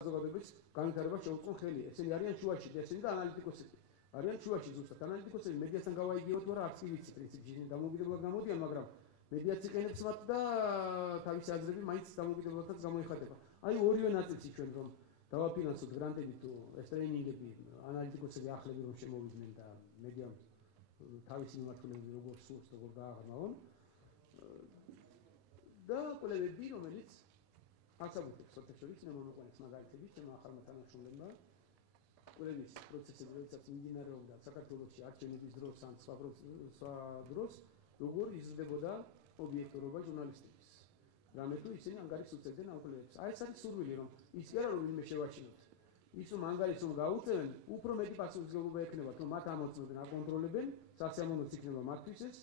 საზოგადოების განვითარება შეუწყო ხელი. ესენი არიან შუაში, ესენი და ანალიტიკოსები. არიან შუაში ზუსტად. ანალიტიკოსები მედიასთან გავაიგივოთ, მაგრამ არც კი ვიცი პრინციპში დამოუკიდებლად გამოდიან, მაგრამ მედიაც იყენებს მათ და თავისი აზრები მაინც დამოუკიდებლადაც გამოიხატება. აი ორივე ნაწილში ჩვენ რომ დავაფინანსოთ გრანტებით თუ ეს ტრეინინგები, ანალიტიკოსები ახლები რომ შემოვიდნენ და მედიამ თავისი მიმართულებით როგორ სურს, როგორ გააღრმავონ და კვლევები, რომელიც ასაბუთებს სოციალურ ნემონოყვანებს მაგალითებით, ჩემ ახალმა თანამშრომლებმა კვლევის პროცესები, როდესაც მიმდინარეობდა საქართველოში არჩევნების დროს ან სხვა დროს, როგორ იზრდებოდა ობიექტურობა ჟურნალისტიკის. რამე თუ ისინი ანგარიშს უწევდნენ ამ კვლევებს. აი ეს არის სურვილი, რომ ის კი არა რომ ვინმე შევაჩინოთ. ის რომ ანგარიშს რომ გაუწევენ, უფრო მეტი პასუხისმგებლობა ექნებათ, რომ მათ ამოწმებენ, აკონტროლებენ, სასიამოვნოც იქნება მათთვის ეს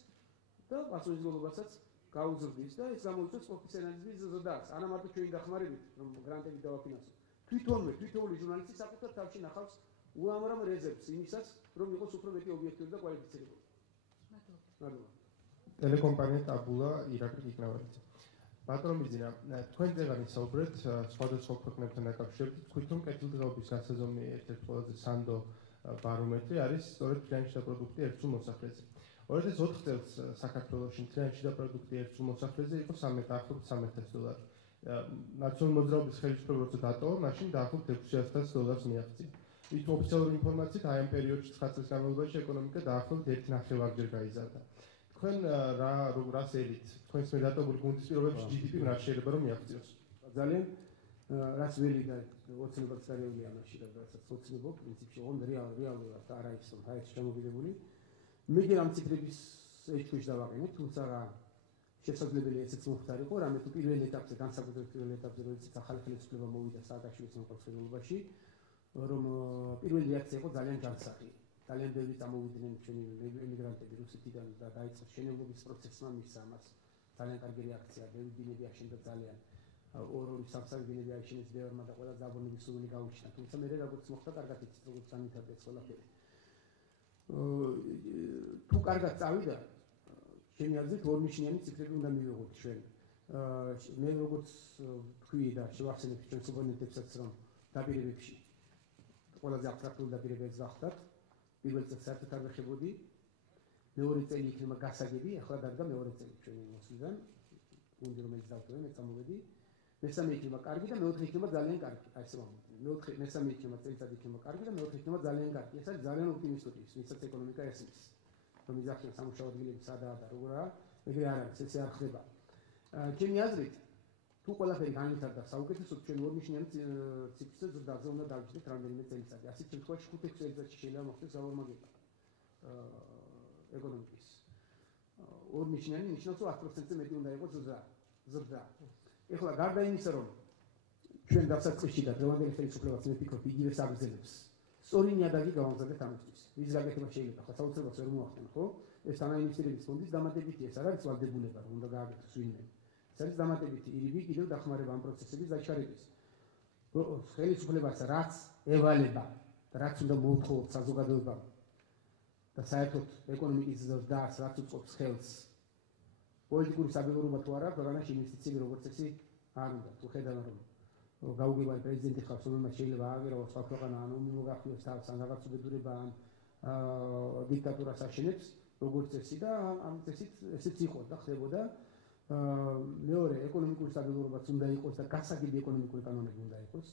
და პასუხისმგებლობასაც გაუზრდის და ეს გამოიწვევს პროფესიონალიზმის ზრდას. არა მარტო ჩვენი დახმარებით, რომ გრანტები დავაფინანსოთ. თვითონული ჟურნალისტი საკუთარ თავში ნახავს უამრავ რეზერვს იმისას, რომ იყოს უფრო მეტი ობიექტური და კვალიფიცირებული. მადლობა. ტელეკომპანია ტაბულა ირაკლი კიკნავაძე. ბატონო მიზინა, თქვენ ძეგანი საუბრეთ სხვადასხვა ქვეყნებთან დაკავშირებით, თქვით რომ კეთილდღეობის გასაზომი ერთ-ერთი ყველაზე სანდო ბარომეტრი არის სწორედ მთლიანი პროდუქტი ერთ სულ მოსახლეზე. 2004 წელს საქართველოში მთლიანი პროდუქტი ერთ სულ მოსახლეზე იყო დაახლოებით $300. ნაციონალური მოძრაობის ხელისუფლება როცა დატოვა, მაშინ დაახლოებით $600 მიაღწია. ის ოფიციალური ინფორმაციით აი ამ პერიოდში 9 წლის განმავლობაში ეკონომიკა დაახლოებით 1.5-ჯერ გაიზარდა. თქვენ რას ელით? თქვენს მედატებული გუნდის პირობებში GDP რა შეიძლება რომ მიაღწიოს? ძალიან რაც ველი და ოცნებად წარიულია მაშინ და რასაც ოცნებო პრინციპში ოღონდ რეალურად არა ის რომ აი ეს შემოვიდებული. მე ამ ციფრების ეჭვში დავაყენებ, თუმცა შესაძლებელია ესეც მოხდარიყო, რამე თუ პირველ ეტაპზე, განსაკუთრებით პირველ ეტაპზე, როდესაც ახალი ხელისუფლება მოვიდა სააკაშვილის მოხალისეობაში, რომ პირველი რეაქცია იყო ძალიან ჯანსაღი. ძალიან ბევრი წამოვიდნენ ჩვენი ემიგრანტები რუსეთიდან და დაიწყო შენებლობის პროცესმა მისცა ამას. ძალიან კარგი რეაქცია, ბევრი დინები აშენდა ძალიან. ორი სამსარი დინები აიშენეს ბევრმა და ყველა ზაბონების სურვილი გაუჩინა. თუმცა მე როგორც მოხდა, კარგად იცით როგორც განვითარდა ეს ყველაფერი. თუ კარგად წავიდა, ჩემი აზრით ორნიშნიანი ციფრები უნდა მივიღოთ ჩვენ. მე როგორც თქვი და შევახსენებ ჩვენს ოპონენტებსაც, რომ დაპირებებში ყველაზე აბსტრაქტული დაპირებებს გახდათ. პირველ წელს საერთოდ არ ვეხებოდი. მეორე წელი იქნება გასაგები, ახლა დადგა მეორე წელი ჩვენი მოსვლიდან. გუნდი რომელიც დავტოვე, მე წამოვედი. მესამე იქნება კარგი და მეოთხე იქნება ძალიან კარგი. აი ესე მომენტი. მესამე იქნება წელიწადი იქნება კარგი და მეოთხე იქნება ძალიან კარგი. ეს არის ძალიან ოპტიმისტური, ვისაც ეკონომიკა ესმის. რომ იძახიან სამუშაო ადგილები სადაა და როგორაა, ეგრე არ არის, ესე არ ხდება. ჩემი აზრით, თუ ყველაფერი განვითარდა საუკეთესოდ, ჩვენ ორნიშნიანი ციფრზე ზრდაზე უნდა დავიჭრეთ რამდენიმე წელიწადი. ასეთ შემთხვევაში 5-6 წელიწადში შეიძლება მოხდეს ზავორმაგება ეკონომიკის. ორნიშნიანი ნიშნავს, რომ 100%-ზე მეტი უნდა იყოს ზრდა. ეხლა გარდა იმისა, რომ ჩვენ დასაწყისში და დღევანდელი ხელისუფლებაც მე ვფიქრობ იგივეს აგრძელებს. სწორი ნიადაგი გავამზადეთ ამისთვის. ვის გაკეთება შეიძლება, ხა საოცრებას ვერ მოახდენ, ხო? ეს თანაინვესტირების ფონდის დამატებითია, ეს არ არის ვალდებულება, რომ უნდა გააკეთოს ვინმე. ეს არის დამატებითი ირიბი კიდევ დახმარება ამ პროცესების დაჩარების. ხელისუფლებას რაც ევალება და რაც უნდა მოუთხოვოთ საზოგადოებამ და საერთოდ ეკონომიკის ზრდას რაც უწყობს ხელს პოლიტიკური საბოლოოება თუ არა, ქვეყანაში ინვესტიციები როგორც წესი არ უნდა. თუ ხედავთ რომ გაუგებარი პრეზიდენტი ხავს, რომელმაც შეიძლება ააგერავოს სხვა ქვეყანა, ან ომი მოგახიოს თავს, ან რაღაც უბედურება, ან დიქტატურას აშენებს, როგორც წესი და ამ წესით ესეც იყო და ხდებოდა. მეორე ეკონომიკური სტაბილურობაც უნდა იყოს და გასაგები ეკონომიკური კანონები უნდა იყოს.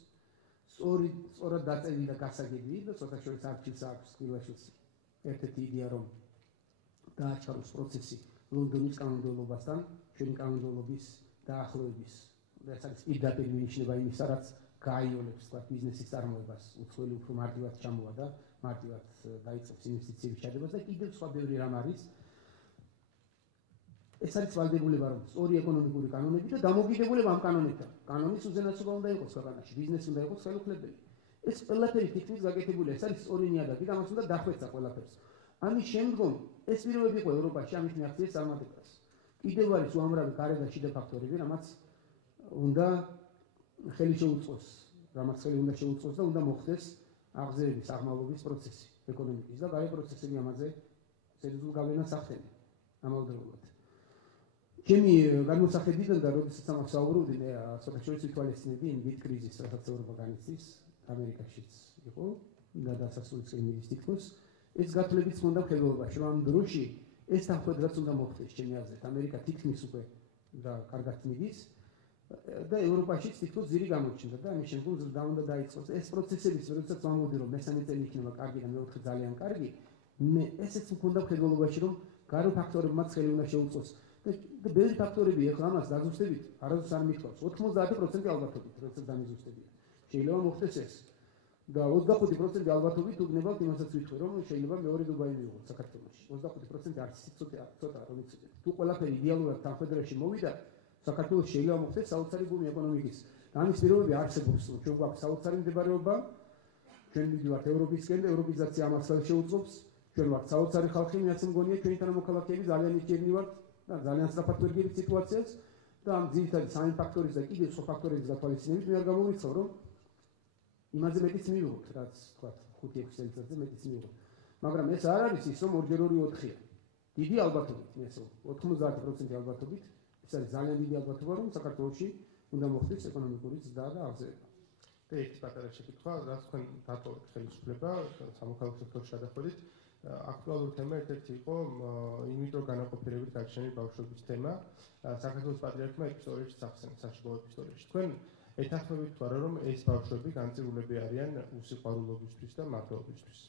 სწორად დაწერილი და გასაგები და ცოტა შორის არჩილს აქვს პირველშიც ერთ-ერთი იდეა რომ დააჩქაროს პროცესი ლონდონის კანონმდებლობასთან, ჩვენი კანონმდებლობის დაახლოების. ეს არის პირდაპირ მინიშნება იმისა, რაც გააიოლებს თქვა ბიზნესის წარმოებას, უცხოელი უფრო მარტივად ჩამოვა და მარტივად დაიწყებს ინვესტიციების ჩადებას და კიდევ სხვა ბევრი რამ არის. ეს არის ვალდებულება, რომ სწორი ეკონომიკური კანონები და დამოკიდებულება ამ კანონებთან. კანონის უზენაესობა უნდა იყოს ქვეყანაში, ბიზნესი უნდა იყოს ხელუხლებელი. ეს ყველაფერი თითქმის გაკეთებულია, ეს არის სწორი ნიადაგი და ამას უნდა დახვეწა ყველაფერს. ამის შემდგომ ეს პირობები იყო ევროპაში ამის მიაღწიეს წარმატებას. კიდევ არის უამრავი გარე და შიდა ფაქტორები, რამაც უნდა ხელი შეუწყოს, და უნდა მოხდეს აღზევების, აღმავლობის პროცესი ეკონომიკის და გარე პროცესები ამაზე სერიოზულ გავლენას ახდენენ ამავდროულად. ჩემი განმოსახედიდან და როდესაც ამას საუბრობდი მე საერთაშორისო თვალსაზრისით იმ დიდ კრიზისს რასაც ევროპა განიცდის ამერიკაშიც იყო და დასასრულის იმის თითქოს ეს გათვლებიც მქონდა ხელოვნებაში რომ ამ დროში ეს თანხმედაც უნდა მოხდეს ჩემი აზრით ამერიკა თითქმის უკვე და კარგად მიდის და ევროპაშიც თითქოს ძირი გამოჩნდა და ამის შემდგომ ზრდა უნდა დაიწყოს ეს პროცესების როდესაც ვამბობდი რომ მესამე წელი იქნება კარგი და მეოთხე ძალიან კარგი მე ესეც მქონდა ხელოვნებაში რომ გარო ფაქტორებმაც ხელი უნდა შეუწყოს და ბევრი ფაქტორები ახლა ამას დაზუსტებით არასდროს არ მithავს 90% ალბათობით როდესაც დამიზუსტებია შეიძლება მოხდეს ეს და 25% ალბათობით უგნებავთ იმასაც ვიტყვი რომ შეიძლება მეორე დუბაი მივიღოთ საქართველოში 25% არც ცოტა რომ იცოდეთ თუ ყველაფერი იდეალურად თანხმედროში მოვიდა საქართველოს შეიძლება მოხდეს საოცარი ბუმი ეკონომიკის და ამის პირობები არსებობს რომ ჩვენ გვაქვს საოცარი მდებარეობა ჩვენ მივიდივართ ევროპისკენ და ევროპიზაცია ამას შეუწყობს ჩვენ ვართ საოცარი ხალხი მეც მგონია ჩვენი თანამოქალაქეები ძალიან იჭერნი ვართ და ძალიან სწრაფად ვერგებით სიტუაციას და ამ ძირითადი სამი ფაქტორის და კიდევ სხვა ფაქტორების გათვალისწინებით მე არ გამოვიცავ რომ იმაზე მეტიც მივიღოთ რაც თქვა 5-6 წელიწადზე მეტიც მივიღოთ მაგრამ ეს არ არის ის რომ 2-2-4-ია დიდი ალბათობით მე ასე 90% ალბათობით ეს არის ძალიან დიდი ალბათობა რომ საქართველოში უნდა მოხდეს ეკონომიკური ზრდა და აღზევება და ერთი პატარა შეკითხვა რაც თქვენ დატოვეთ ხელისუფლება სამოქალაქო სექტორში გადახვედით აქტუალური თემა ერთ-ერთი იყო იმიტრო განაყოფიერებით გაჩენილი ბავშვების თემა საქართველოს პატრიარქმა ეპისტოლეში სახსენეთ საშუალო ეპისტოლეში თქვენ ეთანხმებით თუ არა რომ ეს ბავშვები განწირულები არიან უსიყვარულობისთვის და მართლობისთვის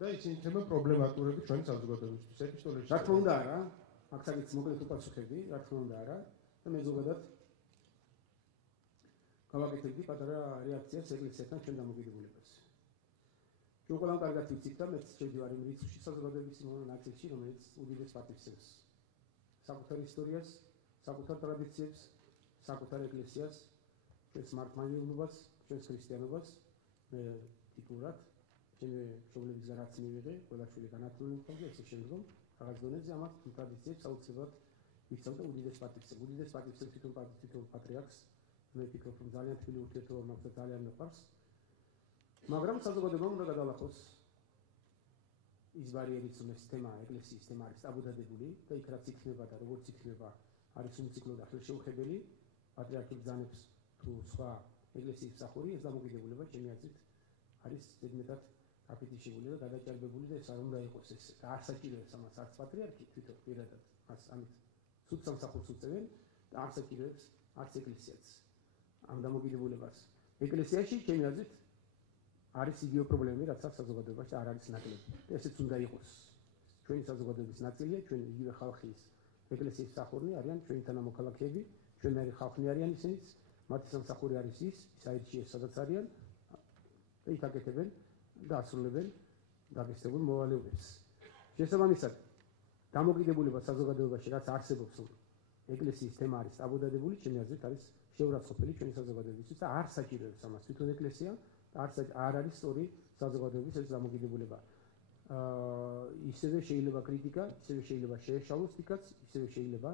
და ისინი თემა პრობლემატურები ჩვენი საზოგადოებისთვის ეპისტოლეში რა თქმა უნდა არა აქ საკითხს მოკლედ უპასუხებდი რა თქმა უნდა არა და მე ზოგადად გავაკეთებდი პატარა რეაქციას ეკლესიასთან ჩვენ დამოკიდებულებას ჩვენ ყველამ კარგად ვიცით და მეც შევდივარ იმ რიცხვში საზოგადოების ნაწილში რომელიც უდიდეს პატივსცემს საკუთარ ისტორიას საკუთარ ტრადიციებს საკუთარ ეკლესიას ჩვენს მართლმადიდებლობას ჩვენს ქრისტიანობას მე ტიპურად ჩემი მშობლებისგან რაც მივიღე ყველა შვილი განათლებული მქონდა ესე შემდგომ რაღაც დონეზე ამას ტრადიციებს აუცილებლად ვიცავ და უდიდეს პატივსცემს თვითონ პატრიარქს მე ვფიქრობ რომ ძალიან თბილი ურთიერთობა მაქვს და ძალიან მეყვარს მაგრამ საზოგადოებამ უნდა გადალახოს ის ბარიერიც რომ ეს თემა ეკლესიის თემა არის ტაბუდადებული და იქ რაც იქნება და როგორც იქნება არის უმციკლო და ხელშეუხებელი პატრიარქი ბრძანებს თუ სხვა ეკლესიის მსახური ეს დამოკიდებულება ჩემი აზრით არის ზედმეტად აფეთიშებული და გადაჭარბებული და ეს არ უნდა იყოს ესე და არ საჭიროებს ამას არც პატრიარქი თვითონ პირადად მას ამით სულ სამსახურს უწევენ და არ საჭიროებს არც ეკლესიაც ამ დამოკიდებულებას ეკლესიაში ჩემი აზრით არის იგივე პრობლემები რაც საზოგადოებაში არ არის ნაკლები და ესეც უნდა იყოს ჩვენი საზოგადოების ნაწილია ჩვენ იგივე ხალხის ეკლესიის მსახურნი არიან ჩვენი თანამოქალაქეები ჩვენი ხალხი არიან ისინიც მათი სამსახური არის ის საერთში ეს სადაც არიან და იქ აკეთებენ და ასრულებენ დაგესტებულ მოვალეობებს შესაბამისად დამოკიდებულება საზოგადოებაში რაც არსებობს რომ ეკლესიის თემა არის ტაბუდადებული ჩემი აზრით არის შეურაცხყოფილი ჩვენი საზოგადოებისთვის და არ საჭიროებს ამას თვითონ ეკლესია არ არის სწორი საზოგადოების ეს დამოკიდებულება ისევე შეიძლება კრიტიკა ისევე შეიძლება შეეშალოს იქაც ისევე შეიძლება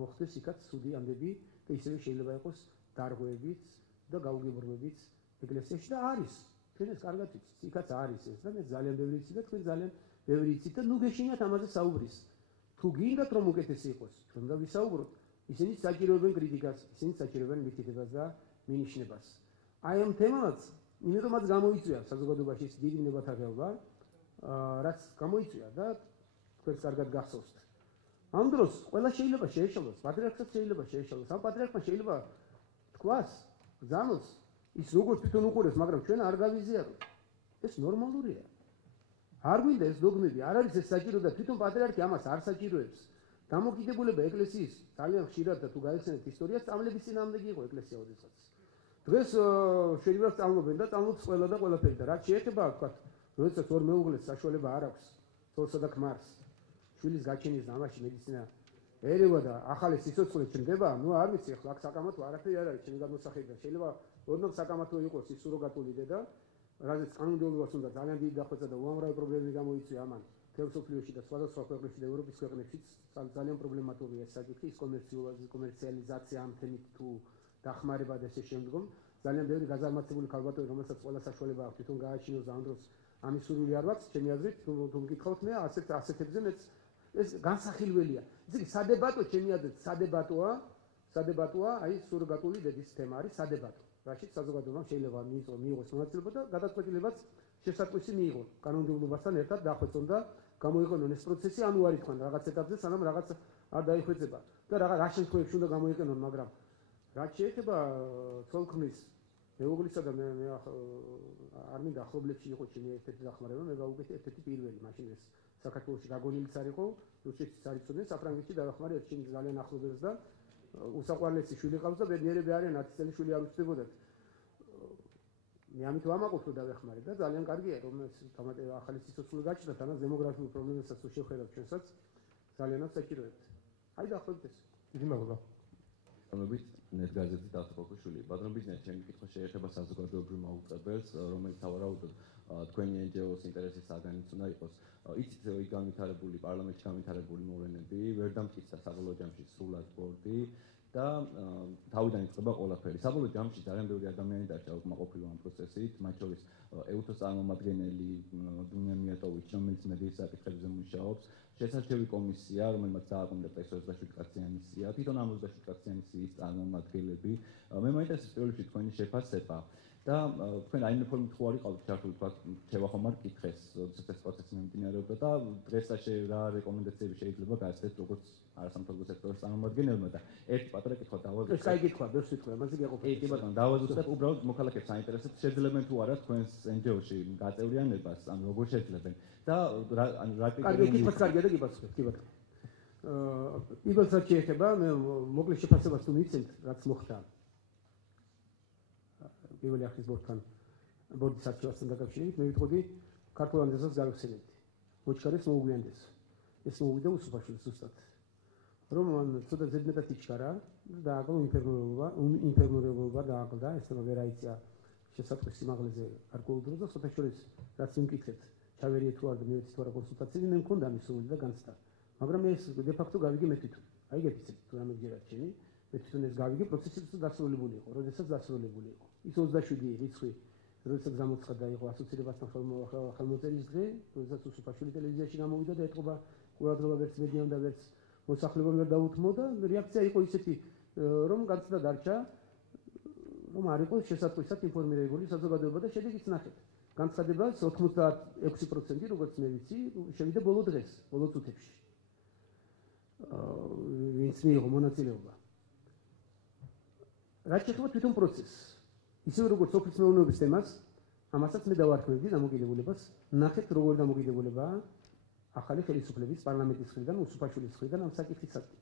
მოხდეს იქაც ცუდი ამბები და ისევე შეიძლება იყოს დარღვევებიც და გაუგებრობებიც ეკლესიაში და არის ჩვენ ეს კარგად ვიცით იქაც არის ეს და მე ძალიან ბევრი ვიცი და თქვენ ძალიან ბევრი იცით და ნუ გეშინიათ ამაზე საუბრის თუ გინდათ რომ უკეთესი იყოს ჩვენ და ვისაუბროთ ისინი საჭიროებენ კრიტიკას ისინი საჭიროებენ მითითებას და მინიშნებას აი ამ თემას იმიტომაც გამოიწვია საზოგადოებაში ის დიდი ნებათა ხელვა რაც გამოიწვია და თქვენს კარგად გახსოვთ ამ დროს ყველა შეიძლება შეეშალოს პატრიარქსაც შეიძლება შეეშალოს ამ პატრიარქმა შეიძლება თქვას ბრძანოს ის როგორც თვითონ უყურებს მაგრამ ჩვენ არ გავიზიაროთ ეს ნორმალურია არ გვინდა ეს დოგმები არ არის ეს საჭირო და თვითონ პატრიარქი ამას არ საჭიროებს დამოკიდებულება ეკლესიის ძალიან ხშირად და თუ გაიხსენებთ ისტორიას სწავლების წინააღმდეგი იყო ეკლესია ოდესაც დღეს შეიძლება სწავლობენ და სწავლობს ყველა და ყველაფერი და რაც შეეხება თქვა როდესაც ორ მეუღლეს საშუალება არ აქვს თორსა და ქმარს შვილის გაჩენის და ამაში მედიცინა ერევა და ახალი სიცოცხლე ჩნდება ნუ არ ვიცი ახლა აქ საკამათო არაფერი არ არის ჩემი გადმოსახედიდან შეიძლება ოდნავ საკამათო იყოს ის სუროგატული დედა რაზეც კანონმდებლობას უნდა ძალიან დიდი დახვეწა და უამრავი პრობლემები გამოიწვია ამან თელსოფლიოში და სხვადასხვა ქვეყნებში და ევროპის ქვეყნებშიც ძალიან პრობლემატურია ეს საკითხი ის კომერციალიზაცია ამ თემით თუ დახმარება და ესე შემდგომ ძალიან ბევრი გაზარმაცებული ქალბატონი რომელსაც ყველა საშუალება აქვს თვითონ გააჩინოს და ამ დროს ამის სურვილი არ მაქვს ჩემი აზრით თუ მგითხავთ მე ასეთებზე მეც ეს განსახილველია. ესე იგი სადებატო ჩემი აზრით სადებატოა, აი სურგატული დედის თემა არის სადებატო. რაშიც საზოგადოებამ შეიძლება მიიღოს მონაწილეობა და გადაწყვეტილებაც შესაძლოა მიიღოს კანონმდებლობასთან ერთად დახვეწონ და გამოიყენონ ეს პროცესი, ანუ არ ითქვან რაღაც ეტაპზე, სანამ რაღაც არ დაიხვეწება და რა შემთხვევებში უნდა გამოიყენონ, მაგრამ რაც შეეხება ცოლქმრის მეუღლისა და მე არ მინდა ახლობლებში იყო ჩემი ერთ-ერთი დახმარება, მე გავუკეთე ერთ-ერთი პირველი, მაშინ ეს საქართველოში გაგონილიც არ იყო, რუსეთშიც არ იცოდნენ, საფრანგეთში დავახმარე ერთ ჩემს ძალიან ახლობელს და უსაყვარლესი შვილი ყავს და ბედნიერები არიან 10 წელი შვილი არ უჩნდებოდათ. მე ამით ვამაყობ რომ დავეხმარე და ძალიან კარგია რომ ეს ახალი სიცოცხლე გაჩნდა, თანაც დემოგრაფიულ პრობლემასაც თუ შევხედავთ ჩვენსაც ძალიანაც საჭიროებთ. აი დაახლოებით ეს. დიდი მადლობა. რომლებიც ნეტგაზეთი დასაყოშვილი. ბატონო ბიზნეს ჩემი კითხვა შეეხება საზოგადოებრივ მაუწყებელს, რომელიც სავარაუდოდ თქვენი NGO-ს ინტერესის საგანიც უნდა იყოს. იცით იქ განვითარებული პარლამენტში განვითარებული მოვლენები, ვერ დამტკიცა საბოლოო ჯამში სრულად ბორდი და თავიდან იწყება ყველაფერი. საბოლოო ჯამში ძალიან ბევრი ადამიანი დარჩა უკმაყოფილო ამ პროცესით, მათ შორის EUTOS წარმომადგენელი დუნია მიატოვიჩი, რომელიც მედიის საკითხებზე მუშაობს, შესარჩევი კომისია, რომელმაც დააყენებდა ეს 27 კაციანი სია, თვითონ ამ 27 კაციანი სიის წარმომადგენლები. მე მაინტერესებს პირველ რიგში თქვენი შეფასება და თქვენ აი მეფორმით ხო არ იყავთ ჩართული თქვა შევა ხომ არ კითხეს, როდესაც ეს პროცესი მიმდინარეობდა და დღესაც რა რეკომენდაციები შეიძლება გააცდეთ როგორც არასამთავრობო სექტორის წარმომადგენელმა და ერთი პატარა კითხვა დავაზუსტებ. ეს კაი კითხვა, ბევრს ვიტყვი, ამაზე გიაყოფე. კი ბატონო, დავაზუსტებ, უბრალოდ მოქალაქეებს აინტერესებს, შეძლებენ თუ არა თქვენს NGO-ში გაწევრიანებას, ან როგორ შეძლებენ და რა კარგი კითხვაც კარგია და გიპასუხებ, კი ბატონო. პირველს რაც შეეხება, მე მოკლე შეფასებას თუ მიცემთ, რაც მოხდა. პირველი ახლის ბორდის არჩევასთან დაკავშირებით, მე ვიტყოდი ქართულანდესაც გავიხსენებთ. მოჩქარეს მოუგვიანდეს. ეს მოვიდა უსუფაშვილს ზუსტად. რომ მან ცოტა ზედმეტად იჩქარა და დააკლო ინფორმირებულობა დააკლდა, ეს რომ ვერ აიწია შესაძლოა სიმაღლეზე არ გულდროს და ცოტა შორის რაც იმკითხეთ, ჩავერიე თუ არა და მივეცით თუ არა კონსულტაციები, მე მქონდა მისული და განცდა. მაგრამ ეს დე ფაქტო გავიგე მე თვითონ. აი გეფიცეთ თუ რამე გჯერათ ჩემი, მე თვითონ ეს გავიგე პროცესიც დასრულებული იყო, როდესაც დასრულებული იყო. ის 27 რიცხვი, როდესაც გამოცხადდა იყო ასოცირებასთან ხელმოწერის დღე, როდესაც უსუფაშვილი ტელევიზიაში გამოვიდა და ეთყობა ყურადღება ვერც მედიამ და ვერც მოსახლებამ ვერ დაუთმო და რეაქცია იყო ისეთი, რომ განცდა დარჩა, რომ არ იყო შესაძლოა ინფორმირებული საზოგადოება და შედეგიც ნახეთ. განცხადებას 86%, როგორც მე ვიცი, შევიდა ბოლო დღეს, ბოლო წუთებში. ვინც მიიღო მონაწილეობა. რაც შეეხება თვითონ პროცესს, ისევე როგორც ოფის მეურნეობის თემას, ამასაც მე დავარქმევდი დამოკიდებულებას, ნახეთ როგორ დამოკიდებულებაა ახალი ხელისუფლების პარლამენტის მხრიდან, უსუფაშვილის მხრიდან ამ საკითხისადმი.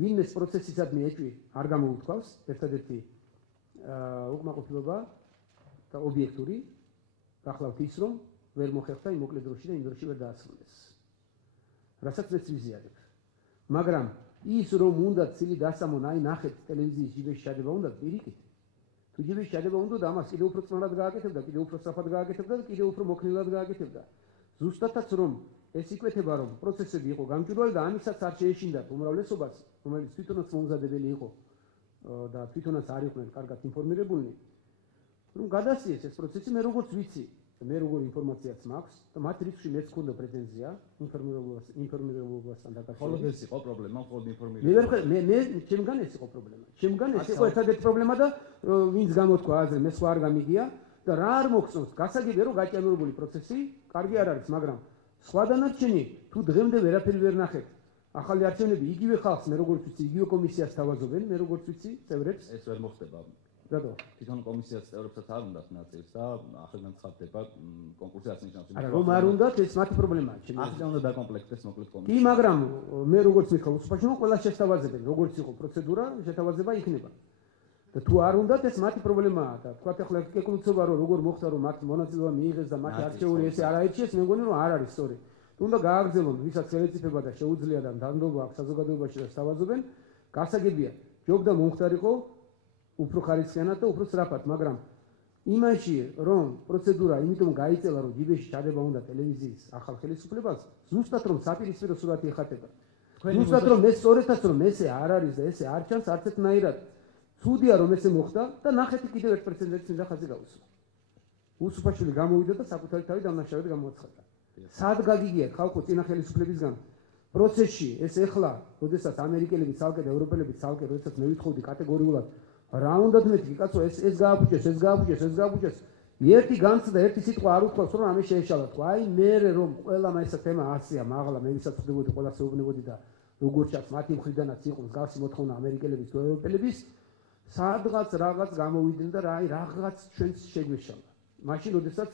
ვინმე ეს პროცესისადმი ეჭვი არ გამოუთქვავს, ერთადერთი უკმაყოფილება და ობიექტური, გახლავთ ის, რომ ვერ მოხერხდა იმ მოკლე დროში და იმ დროში ვერ დაასრულეს. რასაც მეც ვიზიარებ. მაგრამ ის რომ უნდა ცილი დასამონ, აი ნახეთ ტელევიზიის ჯიბეში ჩადება უნდა პირიქით. თუ ჯიბეში ჩადება უნდა და ამას კიდევ უფრო წნარად გააკეთებდა, კიდევ უფრო სწრაფად გააკეთებდა და კიდევ უფრო მოქნილად გააკეთებდა. ზუსტადაც რომ ეს იკვეთება რომ პროცესები იყო გამჭვირვალე და ამისაც არ შეეშინდათ უმრავლესობას, რომელიც თვითონაც მომზადებელი იყო და თვითონაც არ იყვნენ კარგად ინფორმირებულნი, რომ გადასიეს ეს პროცესი, მე როგორც ვიცი, მე როგორ ინფორმაციაც მაქვს და მათ რიცხვში მეც მქონდა პრეტენზია ინფორმირებულობასთან დაკავშირებით. ხოლოდ ეს იყო პრობლემა, მხოლოდ ინფორმირება. მე ჩემგან ეს იყო პრობლემა. ჩემგან ეს იყო ერთადერთი პრობლემა და ვინც გამოთქვა აზრი, მე სხვა არ გამიგია და რა არ მოგწონს, გასაგებია რომ გაჭიანურებული პროცესი კარგი არ არის, მაგრამ სხვა დანარჩენი თუ დღემდე ვერაფერი ვერ ნახეთ. ახალი არჩევნები იგივე ხალხს, მე როგორც ვიცი, იგივე კომისიას თავაზობენ, მე როგორც ვიცი, წევრებს. ეს ვერ მოხდება. რატო? თვითონ კომისიას წევრებსაც არ უნდათ ნაწილს და ახალგან ცხადდება კონკურსი არ ნიშნავს. რომ არ უნდათ, ეს მათი პრობლემაა. ახლა უნდა დაკომპლექტდეს მოკლედ კომისია. კი, მაგრამ მე როგორც მიხარ უსუფაშვილმა ყველა შეთავაზებენ, როგორც იყო პროცედურა, შეთავაზება იქნება. და თუ არ უნდათ, ეს მათი პრობლემაა და თქვა ახლა ეკონომიკობა რომ როგორ მოხდა რომ მათ მონაწილეობა მიიღეს და მათი არჩეული ესე არ აირჩიეს, მე მგონი რომ არ არის სწორი. უნდა გააგრძელონ, ვისაც ხელისუფლება და შეუძლია და დანდობა აქვს საზოგადოებაში და სთავაზობენ, გასაგებია, ჯობდა მომხდარიყო უფრო ხარისხიანად და უფრო სწრაფად, მაგრამ იმაში რომ პროცედურა იმიტომ გაიწელა რომ ჯიბეში ჩადება უნდა ტელევიზიის ახალ ხელისუფლებას, ზუსტად რომ საპირისპირო სურათი ეხატება. ზუსტად რომ ეს სწორედაც რომ ესე არ არის და ესე არ ჩანს არც ერთნაირად. ცუდია რომ ესე მოხდა და ნახეთი კიდევ ერთ პრეცედენტს მინდა ხაზი გაუსვა. უსუფაშვილი გამოვიდა და საკუთარი თავი დამნაშავედ გამოაცხადა. სად გაგიგიათ ხალხო წინა ხელისუფლებისგან პროცესში ეს ეხლა, როდესაც ამერიკელები ცალკე და ევროპელები ცალკე, როდესაც მე ვითხოვდი კატეგორიულად, რა უნდათ მეთქი, კაცო, ეს გააფუჭეს. ერთი განცდა, ერთი სიტყვა არ უთქვას, რომ ამის შეეშალა თქვა. აი მე რომ ყველა ესა თემა ასია, მაღლა მე ვისაც ხვდებოდი, ყველა შეუბნებოდი და როგორც ჩანს, მათი მხრიდანაც იყო მსგავსი მოთხოვნა ამერიკელების თუ ევროპელების, სადღაც რაღაც გამოვიდნენ და რაღაც ჩვენს შეგვეშალა. მაშინ როდესაც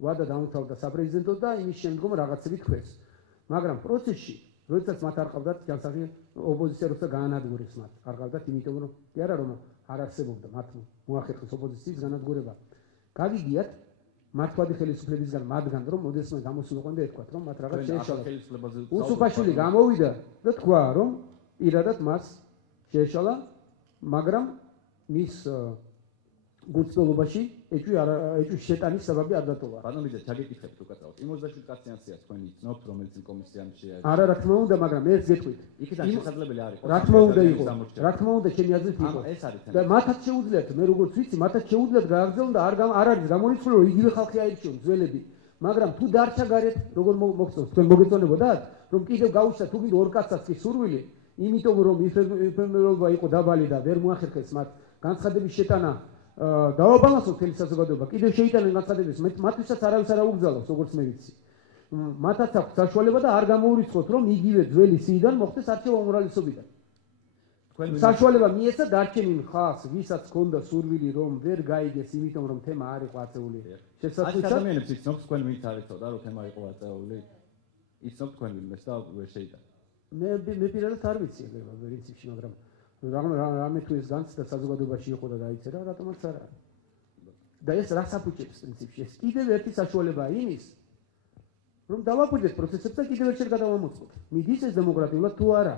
ვადა დამთავრდა საპრეზიდენტო და იმის შემდგომ რაღაცები თქვეს. მაგრამ პროცესში, როდესაც მათ არ ყავდათ ჯანსაღი ოპოზიცია, როცა გაანადგურეს მათ, არ ყავდათ, იმიტომ რომ კი არა რომ არ არსებობდა მათ მოახერხეს ოპოზიციის განადგურება. გაგიგიათ მართვადი ხელისუფლებისგან მათგან რომ მოდესმე გამოსულიყო და ეთქვათ რომ მათ რაღაც შეეშალა. უსუფაშვილი გამოვიდა და თქვა რომ პირადად მას შეეშალა, მაგრამ მის გულწრფელობაში ეჭვი შეტანის საბაბი არ დატოვა. ბატონო ბიძა, ჩაგეკითხებთ უკაცრავად. 57 კაციან სიას თქვენი იცნობთ, რომელიც კომისიამ შეაჩერა. არა, რა თქმა უნდა, მაგრამ ერთ გეტყვით. იქიდან შესაძლებელი არ იყო. რა თქმა უნდა იყო. რა თქმა უნდა, ჩემი აზრით იყო. ეს არის და მათაც შეუძლიათ, მე როგორც ვიცი, მათაც შეუძლიათ გააგრძელონ და არ არის გამორიცხული, რომ იგივე ხალხი აირჩიონ ძველები. მაგრამ თუ დარჩა გარეთ, როგორ მოგწონს, თქვენ მოგეწონებოდათ, რომ კიდევ გაუჩნდა თუ კიდე ორ კაცსაც კი სურვილი, იმიტომ რომ ეფემერობა იყო დაბალი და ვერ მოახერხეს მათ განცხადების შეტანა დააბალანსოთ მთელი საზოგადოება. კიდევ შეიტანენ განცხადების, მათთვისაც არავის არ აუგზავნოს, როგორც მე ვიცი. მათაც აქვს საშუალება და არ გამოურიცხოთ, რომ იგივე ძველი სიიდან მოხდეს არჩევა უმრავლესობიდან. საშუალება მიეცა დარჩენილ ხალხს, ვისაც ჰქონდა სურვილი, რომ ვერ გაიგეს, იმიტომ რომ თემა არ იყო აწეული. შესაძლოა ადამიანებს იცნობთ, თქვენ ვინც არ იცოდა, რომ თემა იყო აწეული. იცნობთ თქვენ ვინმეს და ვერ შეიტანეთ. მე პირადად არ ვიცი ეგრე პრინციპში, მაგრამ რამე თუ ეს განცდა საზოგადოებაში იყო და დაიწერა, რატომაც არა. და ეს რას აფუჭებს პრინციპში? ეს კიდევ ერთი საშუალებაა იმის, რომ დავაკვირდეთ პროცესებს და კიდევ ერთხელ გადავამოწყოთ. მიდის ეს დემოკრატიულად თუ არა?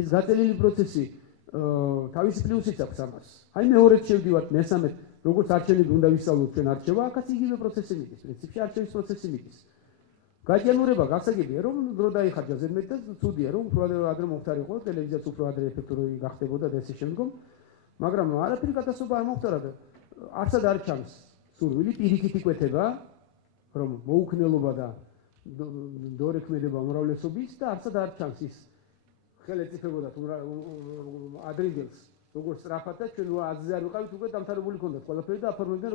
ეს გაწელილი პროცესი თავისი პლუსიც აქვს ამას. აი მეორედ შევდივართ, მესამედ, როგორც არჩევნები უნდა ვისწავლოთ ჩვენ არჩევა, აქაც იგივე პროცესი მიდის, პრინციპში არჩევის პროცესი მიდის. გაჯანურება გასაგებია, რომ დრო დაიხარჯა ზედმეტ და ცუდია, რომ უფრო ადრე მომხდარიყო, ტელევიზიაც უფრო ადრე ეფექტური გახდებოდა და ესე შემდგომ, მაგრამ არაფერი კატასტროფა არ მომხდარა და არცად არ ჩანს სურვილი პირიქით იკვეთება, რომ მოუქნელობა და დორექმედება უმრავლესობის და არცად არ ჩანს ის ხელეწიფებოდა თუ ადრინდელს, როგორც სწრაფად და ჩვენ აზზე არ ვიყავით, უკვე დამთავრებული ქონდათ ყველაფერი და აფორმებდნენ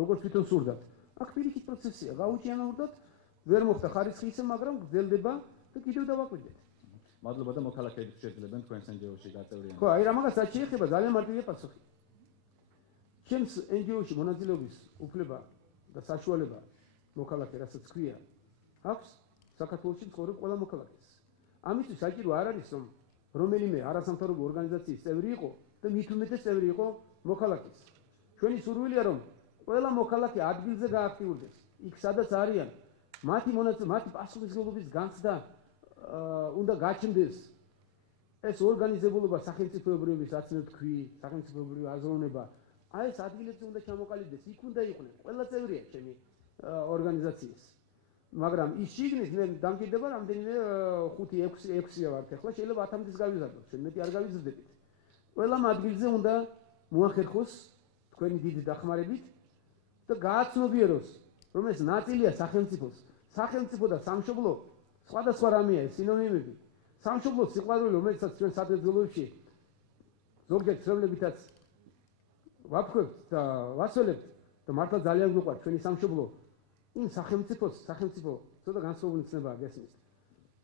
როგორც თვითონ სურდათ. აქ პირიქით პროცესია, გაუჩინარდათ ვერ მოხდა ხარისხი ისე, მაგრამ გრძელდება და კიდევ დავაკვირდეთ. მადლობა და მოქალაქეებს შეძლებენ თქვენს NGO-ში გაწევრიანება. ხო, აი რამაგასაც შეეხება ძალიან მარტივია პასუხი. ჩემს NGO-ში მონაწილეობის უფლება და საშუალება მოქალაქე, რასაც ქვია, აქვს საქართველოში მცხოვრებ ყველა მოქალაქეს. ამისთვის საჭირო არ არის, რომ რომელიმე არასამთავრობო ორგანიზაციის წევრი იყო და მით უმეტეს წევრი იყო მოქალაქეს. ჩვენი სურვილია, რომ ყველა მოქალაქე ადგილზე გააქტიურდეს, იქ სადაც არიან. მათი პასუხისმგებლობის განცდა უნდა გაჩნდეს. ეს ორგანიზებულობა სახელმწიფოებრიობის აცნებ თქვი, სახელმწიფოებრივი აზროვნება, აი ეს ადგილებზე უნდა ჩამოყალიბდეს, იქ უნდა იყვნენ ყველა წევრია ჩემი ორგანიზაციის. მაგრამ ის შიგნით მე დამჭირდება რამდენიმე 5-6-6-ია ვართ ახლა, შეიძლება 1000-ის გავიზარდოთ, ჩვენ მეტი არ გავიზრდებით. ყველა ადგილზე უნდა მოახერხოს თქვენი დიდი დახმარებით და გააცნობიეროს, რომ ეს ნაწილია სახელმწიფოს. სახელმწიფო და სამშობლო სხვადასხვა რამეა, ეს სინონიმები. სამშობლო სიყვარული, რომელსაც ჩვენ სადღეგრძელოებში ზოგჯერ ცრებლებითაც ვაფხვევთ და ვასწოლებთ და მართლა ძალიან გვიყვარს ჩვენი სამშობლო. იმ სახელმწიფო ცოტა განსხვავებული ცნებაა გესმის.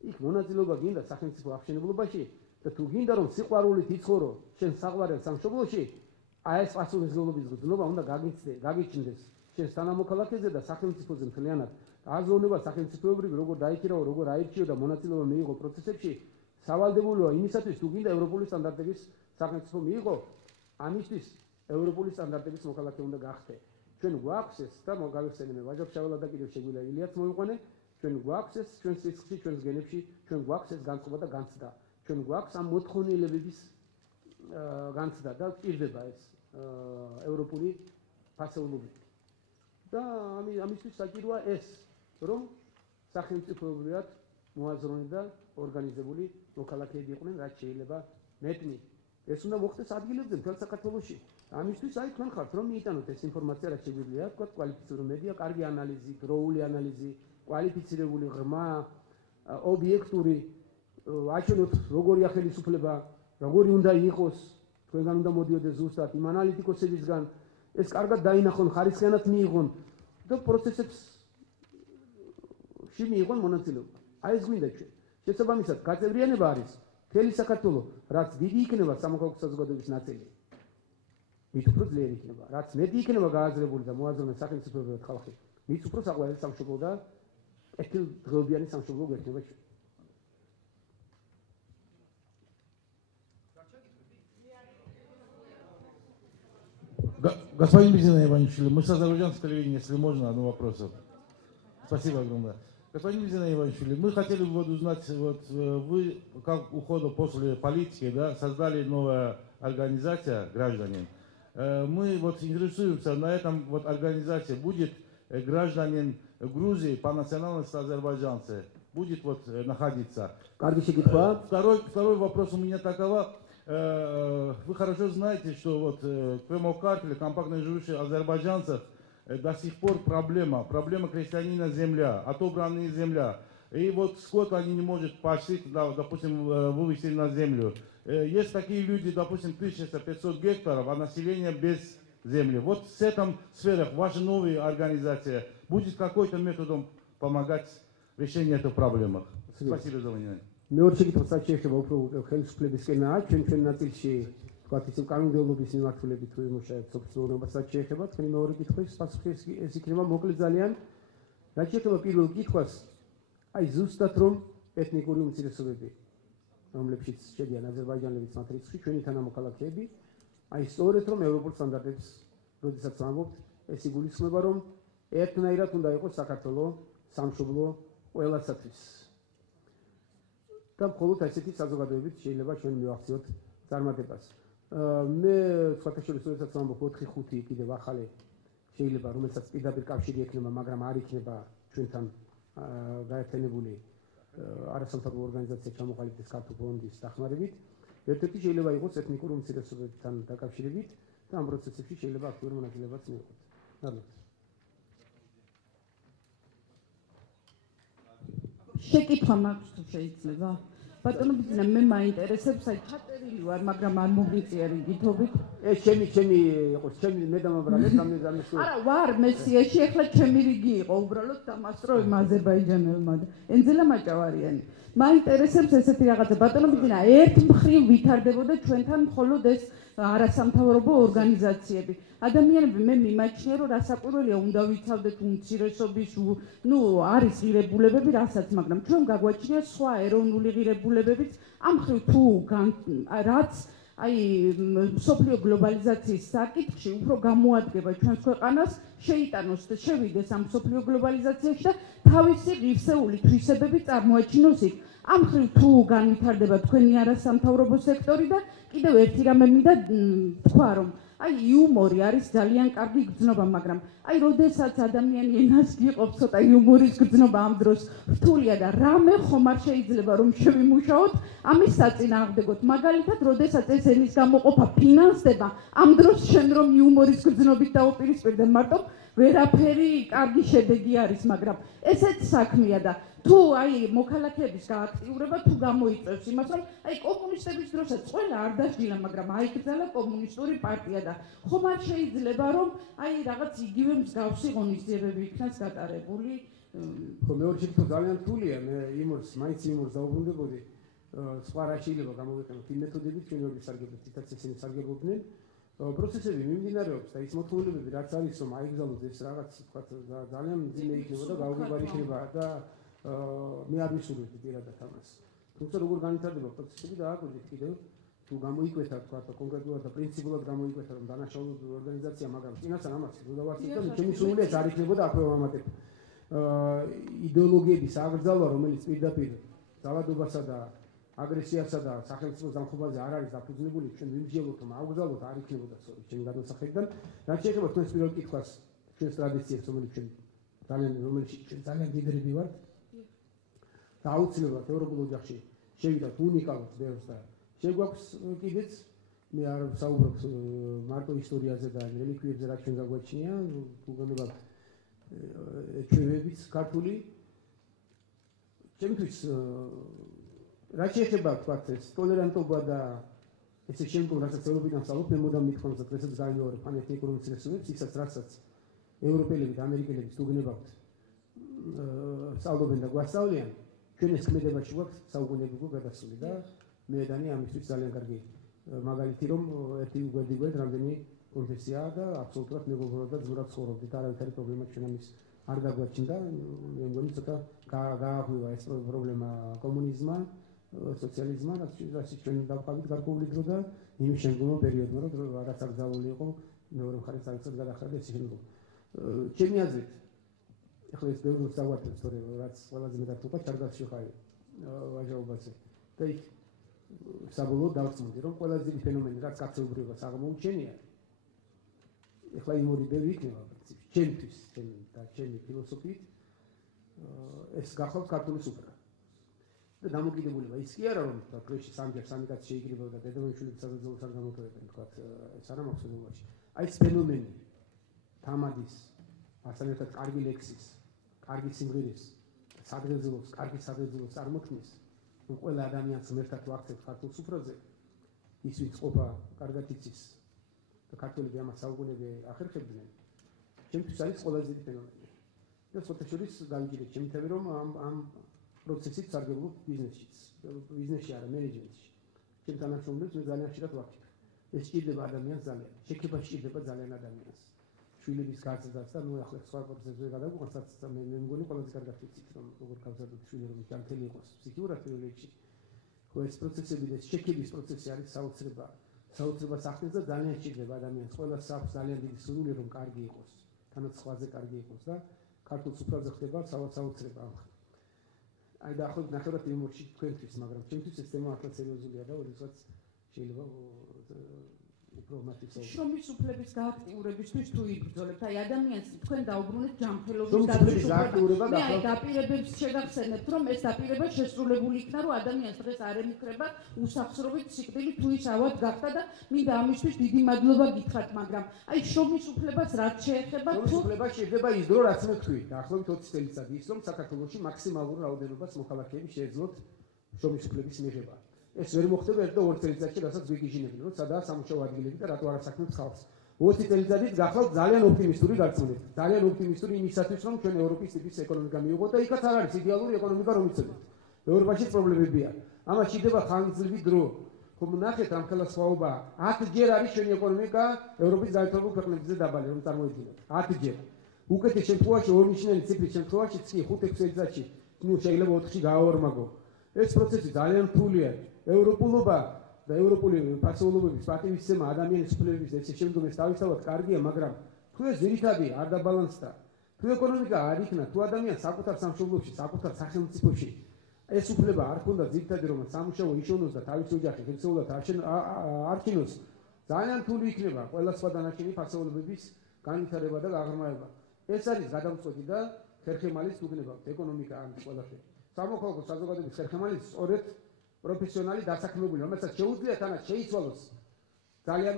იქ მონაწილეობა გინდა სახელმწიფო აღშენებლობაში და თუ გინდა რომ სიყვარულით იცხოვრო შენ საყვარელ სამშობლოში, აი ეს პასუხისმგებლობის გრძნობა უნდა გაგიჩნდეს შენს თანამოქალაქეზე და სახელმწიფოზე მთლიანად. აზროვნება სახელმწიფოებრივი როგორ დაიქირავო, როგორ აირჩიო და მონაწილეობა მიიღო პროცესებში, სავალდებულოა იმისათვის თუ გინდა ევროპული სტანდარტების სახელმწიფო მიიღო, ამისთვის ევროპული სტანდარტების მოქალაქე უნდა გახდე. ჩვენ გვაქვს ეს და მოგავიხსენე მე ვაჟა-ფშაველა და კიდევ შეგვიძლია ილიაც მოიყვანე, ჩვენ გვაქვს ეს ჩვენს სიცხში, ჩვენს გენებში, ჩვენ გვაქვს ეს განწყობა და განცდა. ჩვენ გვაქვს ამ მოთხოვნილებების განცდა და გვჭირდება ეს ევროპული ფასეულობები. და ამისთვის საჭიროა ეს, რომ სახელმწიფოებრივად მოაზროვნე და ორგანიზებული მოქალაქეები იყვნენ, რაც შეიძლება მეტნი. ეს უნდა მოხდეს ადგილებზე მთელ საქართველოში. ამისთვის აი თქვენ ხართ რომ მიიტანოთ ეს ინფორმაცია, რაც შეგვიძლია, თქვა კვალიფიციური მედია, კარგი ანალიზი, დროული ანალიზი, კვალიფიცირებული, ღრმა, ობიექტური აჩვენოთ როგორია ხელისუფლება, როგორი უნდა იყოს, თქვენგან უნდა მოდიოდეს ზუსტად იმ ანალიტიკოსებისგან, ეს კარგად დაინახონ, ხარისხიანად მიიღონ და პროცესებში მიიღონ მონაწილეობა. აი ეს გვინდა ჩვენ. შესაბამისად, გაწევრიანება არის მთელი საქართველო, რაც დიდი იქნება სამოქალაქო საზოგადოების ნაწილი. მით უფრო ძლიერი იქნება, რაც მეტი იქნება გააზრებული და მოაზროვნე სახელმწიფოებრივად ხალხი, მით უფრო საყვარელი სამშობლო და ერთდღეობიანი სამშობლო გვექნება ჩვენ. Господин Безина Иванович, мы с азербайджанского телевидения, если можно, одно вопрос. Спасибо огромное. Господин Безина Иванович, мы хотели бы узнать, вот вы, как ухода после политики, да, создали новая организация «Гражданин». Мы вот интересуемся, на этом вот организации будет гражданин Грузии по национальности азербайджанцы, будет вот находиться. Второй вопрос у меня такова. Вы хорошо знаете, что вот Крымов-Карпель, компактно живущих азербайджанцев, до сих пор проблема крестьянина земля, отобранная земля. И вот сколько они не могут пошить, допустим, вывести на землю. Есть такие люди, допустим, 1500 гектаров, а население без земли. Вот в этом сфере ваша новая организация будет какой-то методом помогать решению этой проблемы? Спасибо за внимание. მეორე შეკითხვასაც შეეხება უფრო ხელისუფლებისკენაა, ჩვენ ნაწილში თქვათ ისე კანონმდებლობის მიმართულებით თუ იმუშავებთ სოფლმეურნეობასაც შეეხება, თქვენი მეორე კითხვის პასუხი ეს იქნება მოკლე ძალიან. რაც შეეხება პირველ კითხვას, აი ზუსტად რომ ეთნიკური უმცირესობები, რომლებშიც შედიან აზერბაიჯანელების მათ რიცხვში, ჩვენი თანამოქალაქეები, აი სწორედ რომ ევროპულ სტანდარტებს, როდესაც ვამბობთ, ეს იგულისხმება რომ ერთნაირად უნდა იყოს საქართველოს სამშობლო ყველასათვის. და მხოლოდ ასეთი საზოგადოებით შეიძლება ჩვენ მივახციოთ წარმატებას. მე სხვათა შორის როდესაც ვამბობ 4-5 კიდევ ახალი შეიძლება რომელსაც პირდაპირ კავშირი ექნება, მაგრამ არ იქნება ჩვენთან გაერთიანებული არასამთავრობო ორგანიზაცია ჩამოყალიბდეს ქართულ ფონდის დახმარებით. ერთ-ერთი შეიძლება იყოს ეთნიკურ უმცირესობებთან დაკავშირებით და ამ პროცესებში შეიძლება აქტიური მონაწილეობაც მიიღოთ. მადლობა. შეკითხვა მაქვს თუ შეიძლება? ბატონო ბიძინა, მე მაინტერესებს, აი ჩაწერილი ვარ, მაგრამ არ მომიწია რიგითობით. ეს ჩემი იყოს, ჩემი მე დამაბრალე დამესვე. არა, ვარ მესიაში, ახლა ჩემი რიგი იყო, უბრალოდ დამასწრო იმ აზერბაიჯანელმა და ენძელა მაჭავარიანი. მაინტერესებს ესეთი რაღაცა, ბატონო ბიძინა, ერთ მხრივ ვითარდებოდა ჩვენთან მხოლოდ ეს არასამთავრობო ორგანიზაციები. ადამიანები მე მიმაჩნია რომ რასაკვირველია უნდა ვიცავდეთ უმცირესობის არის ღირებულებები რასაც მაგრამ ჩვენ გაგვაჩნია სხვა ეროვნული ღირებულებებიც ამ მხრივ თუ რაც აი სოფლიო გლობალიზაციის საკითხში უფრო გამოადგება ჩვენს ქვეყანას შეიტანოს და შევიდეს ამ სოფლიო გლობალიზაციაში და თავისი ღირსეული თვისებები წარმოაჩინოს იქ ამ მხრივ თუ განვითარდება თქვენი არასამთავრობო სექტორი და კიდევ ერთი რამე მინდა თქვა რომ აი იუმორი არის ძალიან კარგი გრძნობა, მაგრამ აი როდესაც ადამიანი ენას გიყოფს, ცოტა იუმორის გრძნობა ამ დროს რთულია და რამე ხომ არ შეიძლება რომ შევიმუშაოთ ამის საწინააღმდეგოდ. მაგალითად, როდესაც ეს ენის გამოყოფა ფინანსდება, ამ დროს შენ რომ იუმორის გრძნობით დაუპირისპირდე მარტო ვერაფერი კარგი შედეგი არის, მაგრამ ესეც საქმეა და თუ აი მოქალაქეების გააქტიურება თუ გამოიწვევს იმას, რომ აი კომუნისტების დროსაც ყველა არ დასჯილა, მაგრამ აიკრძალა კომუნისტური პარტია და ხომ არ შეიძლება რომ აი რაღაც იგივე მსგავსი ღონისძიებები იქნას გატარებული? ხო, მეორე შეკითხვა ძალიან რთულია, მე მაინც იმურს დაუბრუნდებოდი, სხვა რა შეიძლება გამოვიყენოთ იმ მეთოდებით, ჩვენ როგორ სარგებლობთ, თითქოს ისინი სარგებლობდნენ. პროცესები მიმდინარეობს და ის მოთხოვნებები რაც არის რომ აიგზავნოს ეს რაღაც თქვა ძალიან მძიმე იქნება და გაუგებარი იქნება და მე არ ვისურვებდი პირადად ამას. თუმცა როგორ განვითარდება პროცესები და აკვირდით კიდევ თუ გამოიკვეთა თქვა კონკრეტულად და პრინციპულად გამოიკვეთა რომ დანაშაულო ორგანიზაცია, მაგრამ წინასწარ ამას ვუდავარდით და ჩემი სურვილი ეს არ იქნებოდა აქვე ვამატებ. იდეოლოგიების აგრძალვა, რომელიც პირდაპირ ძალადობასა და აგრესიასა და სახელმწიფოს დამხობაზე არ არის დაფუძნებული, ჩვენ ვიმსჯელოთ რომ აუგზავნოთ არ იქნებოდა სწორი ჩემი გადმოსახედიდან. რაც შეეხება თქვენს პირველ კითხვას, ჩვენს ტრადიციებს, რომელიც ჩვენ ძალიან დიდრები ვართ. და აუცილებლად ევროპულ ოჯახში შევიდათ უნიკალურს ბევრს და შეგვაქვს კიდეც მე არ ვსაუბრობ მარტო ისტორიაზე და რელიკვიებზე რაც ჩვენ გაგვაჩნია, უგონებად ჩვენებიც ქართული. ჩემთვის რაც შეეხება თქვათ ეს ტოლერანტობა და ესე შემდგომ რასაც ევროპიდან ვსწავლობ, მე მუდამ მithქვამს და დღესაც გამიმეორებ პანეთნიკურ უმცირესობებს, ისაც რასაც ევროპელები და ამერიკელები სტუდენტებად სწავლობენ და გვასწავლიან, ჩვენ ეს ქმედებაში გვაქვს საუკუნეებრივი გადასული და მე დანი ამისთვის ძალიან კარგი მაგალითი რომ ერთი უგვერდიგვერდ რამდენი კონფესიაა და აბსოლუტურად მეგობრულად და ძმურად ცხოვრობდით, არავითარი პრობლემა ჩვენ ამის არ გაგვაჩნდა, მე მგონი ცოტა გააღვივა ეს პრობლემა კომუნიზმმა, სოციალიზმმა, რაც ჩვენ დავყავით გარკვეული დრო და იმის შემდგომ პერიოდმა, რომ რაღაც აკრძალული იყო მეორე მხარეს საერთოდ გადახრა და ეს შემდგომ. ჩემი აზრით, ახლა ეს ბევრი დავაკვირდეთ, თორემ რაც ყველაზე მეტად უყვარს ჩარგასში ხარ ვაჟაობაზე. და იქ საბოლოოდ დავწმუნდი, რომ ყველაზე დიდი ფენომენი, რაც კაცობრიობას აღმოუჩენია, ახლა იმ ორი ბევრი იქნება, ჩემთვის, და ჩემი ფილოსოფიით, ეს გახლავთ ქართული სუფრა. და დამოკიდებულება ის კი არა, რომ დღეში სამჯერ სამი კაცი შეიკრიბება და დედამიშვილებს საზოგადოებას არ გამოთხოვებენ, თქვათ, ეს არ მაქვს ოდობაში. აი ეს ფენომენი თამადის, მასთან ერთად კარგი ლექსის, კარგი სიმღერის, კარგი სადღეგრძელოს წარმოქმნის, რომ ყველა ადამიანს ერთად ვაქცევთ ქართულ სუფრაზე, ის ვინც ყოფა კარგად იცის და ქართველები ამას საუკუნეები ახერხებდნენ, ჩემთვის არის ყველაზე დიდი ფენომენი. და სოციალისტ გავიჭირეთ ჩემთები, რომ ამ პროცესით სარგებლობ ბიზნესში არა, მენეჯმენტში. ჩემ თანამშრომლებს მე ძალიან ხშირად ვაქცევ. ეს სჭირდება ადამიანს ძალიან, შექება სჭირდება ძალიან ადამიანს. შვილების გაზრდას და ნუ ახლა სხვა პროცესზე გადავყვანთ, მე მგონი ყველაზე კარგად ვიცით, რომ როგორ გავზარდოთ შვილები, რომ ჯანმრთელი იყოს ფსიქიურად პირველ რიგში. ხო ეს პროცესები და შექების პროცესი არის საოცრებას ახდენს და ძალიან სჭირდება ადამიანს. ყველას აქვს ძალიან დიდი სურვილი, რომ კარგი იყოს, თანაც სხვაზე კარგი იყოს და ქართულ სუფრაზე ხდება საოცრება ამ. აი და ახლა ნახევრად იუმორში თქვენთვის, მაგრამ ჩემთვის ეს თემა ახლა სერიოზულია და როდესაც შეიძლება უფრო მათივსა. შრომის უფლების გააქტიურებისთვის თუ იბრძოლებთ, აი ადამიანს თქვენ დაუბრუნეთ ჯანმრთელობის დაპირება. მე აი დაპირებებს შეგახსენებთ, რომ ეს დაპირება შესრულებული იქნა, რომ ადამიანს დღეს არ ემუქრება უსახსრობით სიკვდილი თუ ის ავად გახდა და მინდა ამისთვის დიდი მადლობა გითხრათ, მაგრამ აი შრომის უფლებას რაც შეეხება თუ შრომის უფლება შეიძლება ის დრო რაც მე თქვი, დაახლოებით 20 წელიწადი ის რომ საქართველოში მაქსიმალურ რაოდენობას მოქალაქეები შეეძლოთ შრომის უფლების მიღება. ეს ვერ მოხდება ერთ და ორ წელიწადში, რასაც ვიგიჟინებენ, რომ სადაა სამუშაო ადგილები და რატო არ ასაქმებთ ხალხს. 20 წელიწადით გახლავთ ძალიან ოპტიმისტური გარწმუნებით. ძალიან ოპტიმისტური იმისათვის, რომ ჩვენ ევროპის ტიპის ეკონომიკა მივიღოთ და იქაც არ არის იდეალური ეკონომიკა, რომ ვიცოდეთ. ევროპაში პრობლემებია. ამას შეიძლება ხანგრძლივი დრო. ხომ ნახეთ ამ ხელა სხვაობა. 10-ჯერ არის ჩვენი ეკონომიკა ევროპის დაერთებულ ქვეყნებზე დაბალი, რომ წარმოიდგინოთ. 10-ჯერ. უკეთეს შემთხვევაში ორნიშნელი ციფრის შემთხვევაში 5-6 წელიწადში, ნუ შეიძლება 4-ში გაავარმაგო. ეს პროცესი ძალიან რთულია. ევროპულობა და ევროპული ფასეულობების პატივისცემა ადამიანის უფლებების ესე შემდგომ ეს თავისთავად კარგია, მაგრამ თუ ეს ძირითადი არ დაბალანსდა, თუ ეკონომიკა არ იქნა, თუ ადამიანს საკუთარ სამშობლოში, საკუთარ სახელმწიფოში ეს უფლება არ ქონდა ძირითადი, რომ სამუშაო იშოვნოს და თავისი ოჯახი ხელშეულად არჩინოს, ძალიან რთული იქნება ყველა სხვა დანარჩენი ფასეულობების განვითარება და გაღრმავება. ეს არის გადამწყვეტი და ხერხემალის უგნება ეკონომიკა ამის ყველაფერი. სამოქალაქო საზოგადოების ხერხემალი სწორედ პროფესიონალი დასაქმებული, რომელსაც შეუძლია თანაც შეიცვალოს ძალიან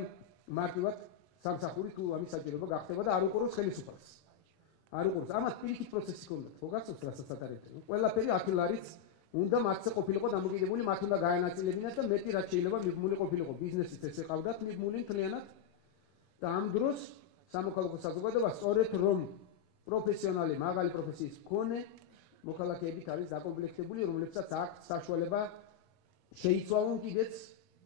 მარტივად სამსახური თუ ამის საჭიროება გახდება და არ უყუროს ხელისუფალს. არ უყუროს. ამას პირიქით პროცესი ჰქონდა. ხო გასწორს რასაც ატარებდნენ. ყველაფერი აქილარიც უნდა მათზე ყოფილიყო დამოკიდებული, მათ უნდა გაენაწილებინათ და მეტი რაც შეიძლება მიბმული ყოფილიყო. ბიზნესიც ეს ეყავდათ მიბმული მთლიანად და ამ დროს სამოქალაქო საზოგადოება სწორედ რომ პროფესიონალი, მაღალი პროფესიის მქონე მოქალაქეებით არის დაკომპლექტებული, რომლებსაც აქვს საშუალება შეიცვალონ კიდეც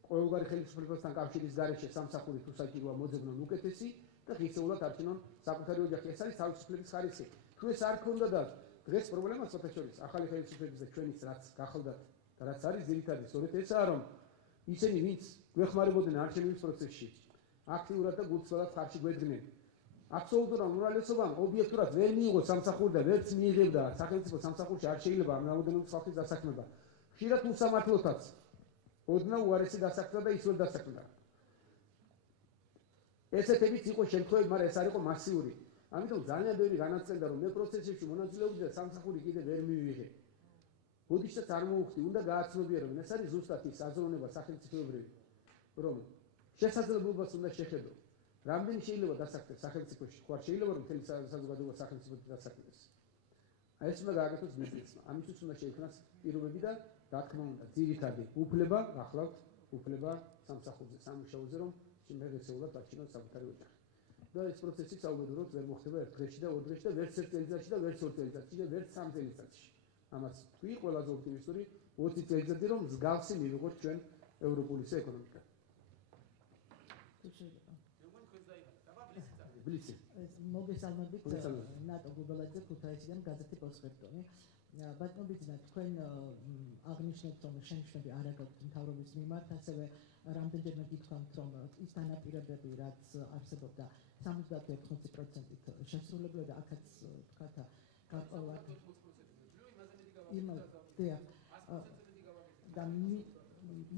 ყოველგვარი ხელისუფლებასთან კავშირის გარეშე სამსახური თუ საჭიროა მოძებნონ უკეთესი და ღირსეულად არჩენონ საკუთარი ოჯახი. ეს არის თავისუფლების ხარისხი. თუ ეს არ ქონდა და დღეს პრობლემა საერთაშორის ახალი ხელისუფლების და ჩვენის რაც გახალდათ და რაც არის ძირითადი, სწორედ ესაა, რომ ისინი ვინც გვეხმარებოდნენ არჩევნების პროცესში, აქტიურად და გულწრფელად ხარში გვედგნენ. აბსოლუტურად უმრავლესობამ ობიექტურად ვერ მიიღო სამსახური და ვერც მიიღებდა სახელმწიფო სამსახურში არ შეიძლება ამ რაოდენობის ხალხის დასაქმება. ხშირად უსამართლოთაც ოდნა უარესი დასაქმდა და ის ვერ დასაქმდა. ესეთებიც იყო შემთხვევები, მაგრამ ეს არ იყო მასიური. ამიტომ ძალიან ბევრი განაცხადა, რომ მე პროცესებში მონაწილეობდი და სამსახური კიდე ვერ მივიღე. ბოდიშსაც არ მოუხდი, უნდა გააცნობიერებინ. ეს არის ზუსტად ის აზროვნება სახელმწიფოებრივი, რომ შესაძლებლობას უნდა შეხედო. რამდენი შეიძლება დასაქმდეს სახელმწიფოში, ხო არ შეიძლება რომ მთელი საზოგადოება სახელმწიფოში დასაქმდეს. აი ეს უნდა გააკეთოს ბიზნესმა. ამისთვის უნდა შეიქმნას პირობები და რა თქმა უნდა, ძირითადი უფლება, გახლავთ, უფლება სამსახურზე, სამუშაოზე, რომ შემდეგესეულად აჩინოს საკუთარი ოჯახი. და ეს პროცესი საუბედუროდ ვერ მოხდება ერთ დღეში და ორ დღეში და ვერც ერთ წელიწადში და ვერც ორ წელიწადში და ვერც სამ წელიწადში. ამას თქვი ყველაზე ოპტიმისტური 20 წელიწადი, რომ მსგავსი მივიღოთ ჩვენ ევროპულისა ეკონომიკა. ბლიცი. მოგესალმებით ნატო გუბერნატორ ქუთაისიდან გაზეთი პოსტკრიპტომი. ბატონო ბიძინა, თქვენ აღნიშნეთ, რომ შენიშვნები არ აქვს მთავრობის მიმართ, ასევე რამდენჯერმე გითხრათ, რომ ის დანაპირებები, რაც არსებობდა 70-80%-ით შესრულებული და აქაც თქვათ გარკვეულად და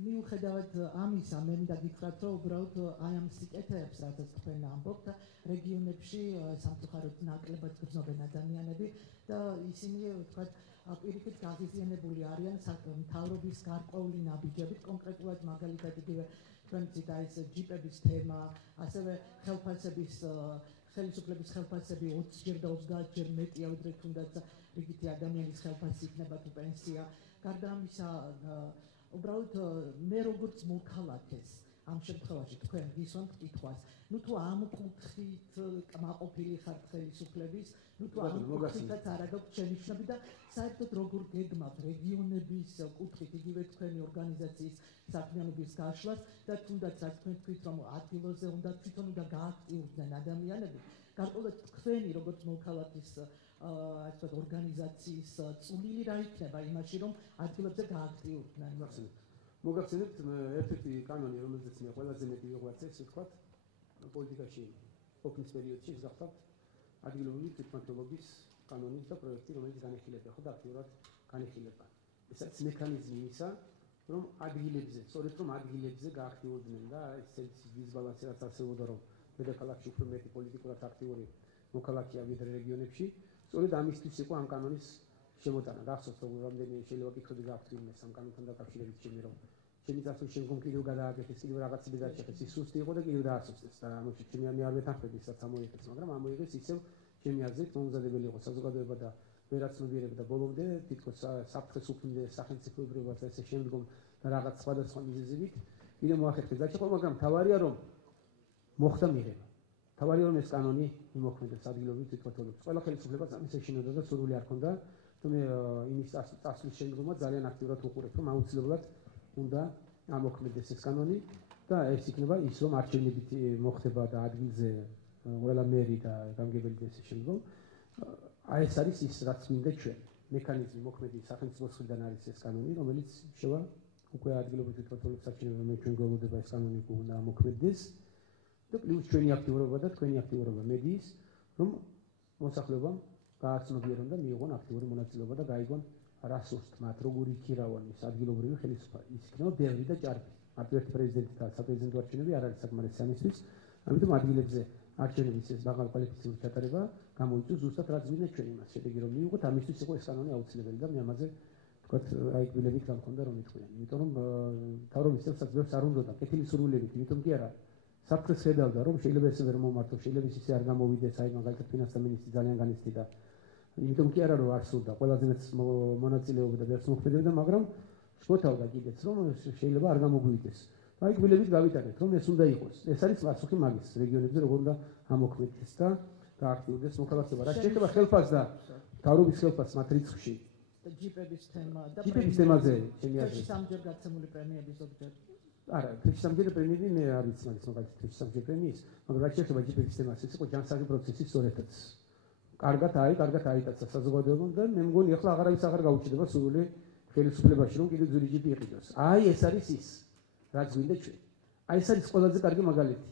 მიუხედავად ამისა, მე მინდა გითხრათ, რომ უბრალოდ აი ამ სიკეთეებს, რასაც თქვენ ამბობთ, რეგიონებში სამწუხაროდ ნაკლებად გრძნობენ ადამიანები და ისინი თქვათ პირიქით გაღიზიანებული არიან მთავრობის გარკვეული ნაბიჯებით, კონკრეტულად მაგალითად იგივე თქვენ ცით ეს ჯიპების თემა, ასევე ხელფასების ხელისუფლების ხელფასები 20-ჯერ და 30-ჯერ მეტია, ვიდრე თუნდაც რიგითი ადამიანის ხელფასი იქნება თუ პენსია. გარდა ამისა, უბრალოდ მე როგორც მოქალაქეს ამ შემთხვევაში თქვენ გისვამთ კითხვას, ნუ თუ ამ კუთხით კმაყოფილი ხართ ხელისუფლების, ნუ თუ ამ კუთხითაც არ აქვს შენიშვნები და საერთოდ როგორ გეგმავთ რეგიონების კუთხით იგივე თქვენი ორგანიზაციის საქმიანობის გაშლას და თუნდაც რაც თქვენ თქვით, რომ ადგილზე უნდა თვითონ უნდა გააქტიურდნენ ადამიანები, გარკვეულად თქვენი როგორც მოქალაქის ასე ვთქვათ ორგანიზაციის წვლილი რა იქნება იმაში, რომ ადგილებზე გააქტიურდნენ. მოგახსენებთ ერთ-ერთი კანონი, რომელზეც მე ყველაზე მეტი ვიღვაწე, ესე ვთქვათ, პოლიტიკაში ყოფნის პერიოდში გახსოვთ ადგილობრივი თვითმმართველობის კანონი და პროექტი, რომელიც განიხილება, ხო და აქტიურად განიხილება. ეს არის მექანიზმი იმისა, რომ ადგილებზე, სწორედ რომ ადგილებზე გააქტიურდნენ და ეს დისბალანსი რაც არსებობდა, რომ დედაქალაქში უფრო მეტი პოლიტიკურად აქტიური მოქალაქეა ვიდრე რეგიონებში, სწორედ ამისთვის იყო ამ კანონის შემოტანა. გახსოვთ, რომ რამდენი შეიძლება კითხვები გაქვთ იმ ამ კანონთან დაკავშირებით, ჩემი რომ ჩემი წასვლის შემდგომ კიდევ გადააკეთეს, კიდევ რაღაცები დაჭერეს, ის სუსტი იყო და კიდევ დაასუსტეს და ამაში ჩემი არ ვეთანხმები, ისაც ამოიღეს, მაგრამ ამოიღეს ისევ ჩემი აზრით მომზადებელი იყო საზოგადოება და ვერაცნობიერება და ბოლომდე თითქოს საფრთხეს უფლამდე სახელმწიფოებრიობა და ესე შემდგომ და რაღაც სხვადასხვა მიზეზებით კიდევ მოახერხეს დაჭერა, მაგრამ თავარია რომ მოხდა მიღება. თავარია რომ ეს კანონი იმოქმედებს ადგილობრივ თვითმმართველობას. ყველა ხელისუფლებას ამის ეშინოდა და სურვილი არ ქონდა, რომ იმის წასვლის შემდგომაც ძალიან აქტიურად უყურებს, რომ აუცილებლად უნდა ამოქმედდეს ეს კანონი და ეს იქნება ის, რომ არჩევნებით მოხდება და ადგილზე ყველა მერი და გამგებელი და ესე შემდგომ. აი ეს არის ის, რაც მინდა ჩვენ. მექანიზმი მოქმედი სახელმწიფოს მხრიდან არის ეს კანონი, რომელიც შევა უკვე ადგილობრივ თვითმმართველობის საჩინო მე ჩვენ გველოდება ეს კანონი უნდა ამოქმედდეს. და პლუს ჩვენი აქტიურობა და თქვენი აქტიურობა მედიის, რომ მოსახლეობამ გააცნობიერონ და მიიღონ აქტიური მონაწილეობა და გაიგონ რასურსთ მათ, როგორი იქირავონ ის ადგილობრივი ხელისუფლება. ის იქნება ბევრი და ჭარბი. მარტო ერთი პრეზიდენტი და საპრეზიდენტო არჩევნები არ არის საკმარისი ამისთვის, ამიტომ ადგილებზე არჩევნების ეს მაღალ კვალიფიციური ჩატარება გამოიწვევს ზუსტად რაც მინდა ჩვენ იმას. შედეგი რომ მიიღოთ, ამისთვის იყო ეს კანონი აუცილებელი და მე ამაზე ვთქვათ, აი გვილებით გამქონდა რომ იტყვიან. იმიტომ რომ თავრობის წევრსაც ბევრს არ უნდოდა კეთილი სურვილებით, იმიტომ კი არა საფრთხეს ხედავდა, რომ შეიძლება ესე ვერ მომართო, შეიძლება ისე არ გამოვიდეს, აი მაგალითად ფინანსთა მინისტრი ძალიან განიცდიდა. იმიტომ კი არა რომ არ სურდა, ყველაზე მეც მონაწილეობდა და ბევრს მოხდებოდა, მაგრამ შფოთავდა კიდეც, რომ შეიძლება არ გამოგვიდეს. აი გვილებით გავიტანეთ, რომ ეს უნდა იყოს. ეს არის პასუხი მაგის რეგიონებზე როგორ უნდა ამოქმედდეს და გააქტიურდეს მოქალაქეობა. რაც შეეხება ხელფასს და თავრობის ხელფასს მათ რიცხვში. და ჯიპების თემა და ჯიპების თემაზე ჩემი აზრით. სამჯერ გაცემული პრემიები ზოგჯერ. არა, სამჯერ პრემიები მე არ ვიცი მაგის მაგალითად სამჯერ პრემიის, მაგრამ რაც შეეხება ჯიპების თემას, ეს იყო ჯანსაღი პროცესი სწორედაც. კარგად აიტაცა საზოგადოებამ და მე მგონი ახლა აღარავის აღარ გაუჩნდება სურვილი ხელისუფლებაში რომ კიდევ ძვირი ჯიპი იყიდოს. აი ეს არის ის, რაც გვინდა ჩვენ. აი ეს არის ყველაზე კარგი მაგალითი.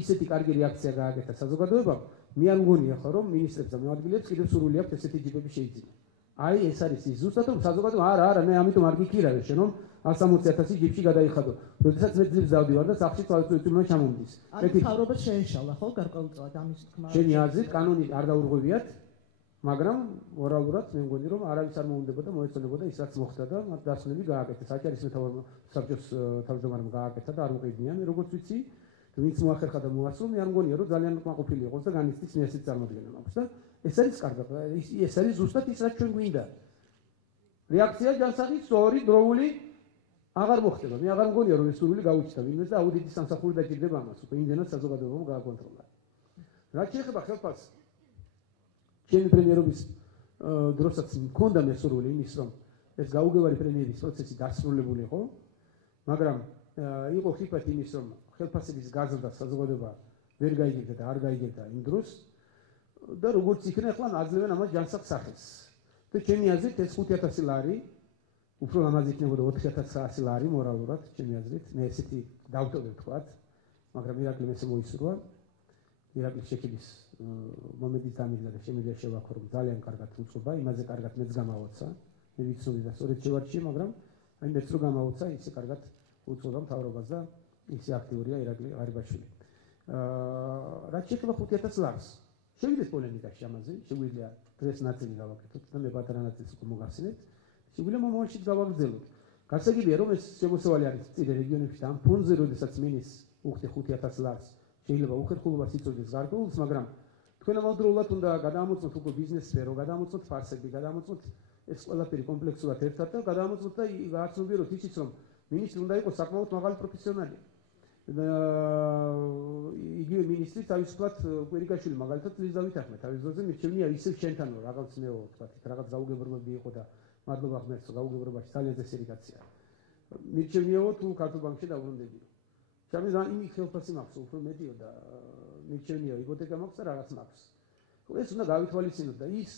ისეთი კარგი რეაქცია გააკეთა საზოგადოებამ, მე არ მგონი ახლა რომ მინისტრებს და მოადგილეებს კიდევ სურვილი აქვს ესეთი ჯიპები შეიძინონ. აი ეს არის ის ზუსტად რომ საზოგადოება არა მე ამიტომ არ გიქირავე შენ რომ 160,000 ჯიპში გადაიხადო. როდესაც მე ძილს დავდივარ და სახში თვალწუწუნმა ჩამომდის. ანუ თავრობა შეეშალა ხო გარკვეულწილად ამის თქმა. შენი აზრით კანონი არ დაურღვევიათ, მაგრამ ორალურად მე მგონი რომ არავის არ მოუნდებოდა მოეწონებოდა ის რაც მოხდა და მათ დასწრები გააკეთეს. საჭირის მეთაურ საბჭოს თავმჯდომარემ გააკეთა და არ მოყიდნია. მე როგორც ვიცი, ვინც მოახერხა და მოასწრო, მე არ მგონია რომ ძალიან კმაყოფილი იყოს და განიცდის მეასეთ წარმოდგენა მაქვს და ეს არის კარგი. ეს არის ზუსტად ის რაც ჩვენ გვინდა. რეაქცია ჯანსაღი სწორი დროული აღარ მოხდება. მე აღარ მგონია რომ ეს სურვილი გაუჩნდა ვინმეს და აუდიტის სამსახური დაჭირდება ამას. უკვე იმდენად საზოგადოებამ გააკონტროლა. რაც შეეხება ხელფასს ჩემი პრემიერობის დროსაც მქონდა მე სურვილი იმის რომ ეს გაუგებარი პრემიების პროცესი დასრულებულიყო, მაგრამ იყო ხიფათი იმის რომ ხელფასების გაზრდა საზოგადოება ვერ გაიგებდა და არ გაიგებდა იმ დროს და როგორც იქნება ახლა აძლევენ ამას ჯანსაღ სახეს. და ჩემი აზრით ეს 5000 ლარი უფრო ლამაზი იქნებოდა 4900 ლარი მორალურად ჩემი აზრით. მე ესეთი დავტოვებ თქვათ, მაგრამ ირაკლიმ ესე მოისურვა. ირაკლის შექმნის მომენტი დამიდგა და შემიძლია შევაქო რომ ძალიან კარგად უწყობა, იმაზე კარგად მეც გამავოცა. მე ვიცნობდი და სწორედ შევარჩიე, მაგრამ აი მეც რო გამავოცა, ისე კარგად უწყობა მთავრობას და ისე აქტიურია ირაკლი ღარიბაშვილი. რაც შეეხება 5000 ლარს. შევიდეთ პოლემიკაში ამაზე, შეგვიძლია დღეს ნაწილი გავაკეთოთ და მე პატარა ნაწილს უკვე მოგახსენებთ. შეგვიძლია მომავალშიც გავაგრძელოთ. გასაგებია რომ ეს შემოსავალი არის წინა რეგიონებში და ამ ფონზე როდესაც მინის უხდი 5000 ლარს შეიძლება უხერხულობას იწოდეს გარკვეულს, მაგრამ თქვენ ამავდროულად უნდა გადაამოწმოთ უკვე ბიზნეს სფერო, გადაამოწმოთ ფარსები, გადაამოწმოთ ეს ყველაფერი კომპლექსურად ერთად და გადაამოწმოთ და გააცნობიეროთ ისიც რომ მინისტრი უნდა იყოს საკმაოდ მაღალი პროფესიონალი. იგივე მინისტრი თავისუფლად კვირიკაშვილი მაგალითად ის დავითანხმეთ თავის დროზე მირჩევნია ისევ შენთანო რაღაც მეო თქვა რაღაც გაუგებრობები იყო და მადლობა ღმერთს გაუგებრობაში ძალიან წესერიგაცია მირჩევნიაო თუ ქართულ ბანკში დაუბრუნდებიო ჩემი იმი ხელფასი მაქვს უფრო მეტიო და მირჩევნიაო იპოთეკა მაქვს და რაღაც მაქვს ეს უნდა გავითვალისწინოთ და ის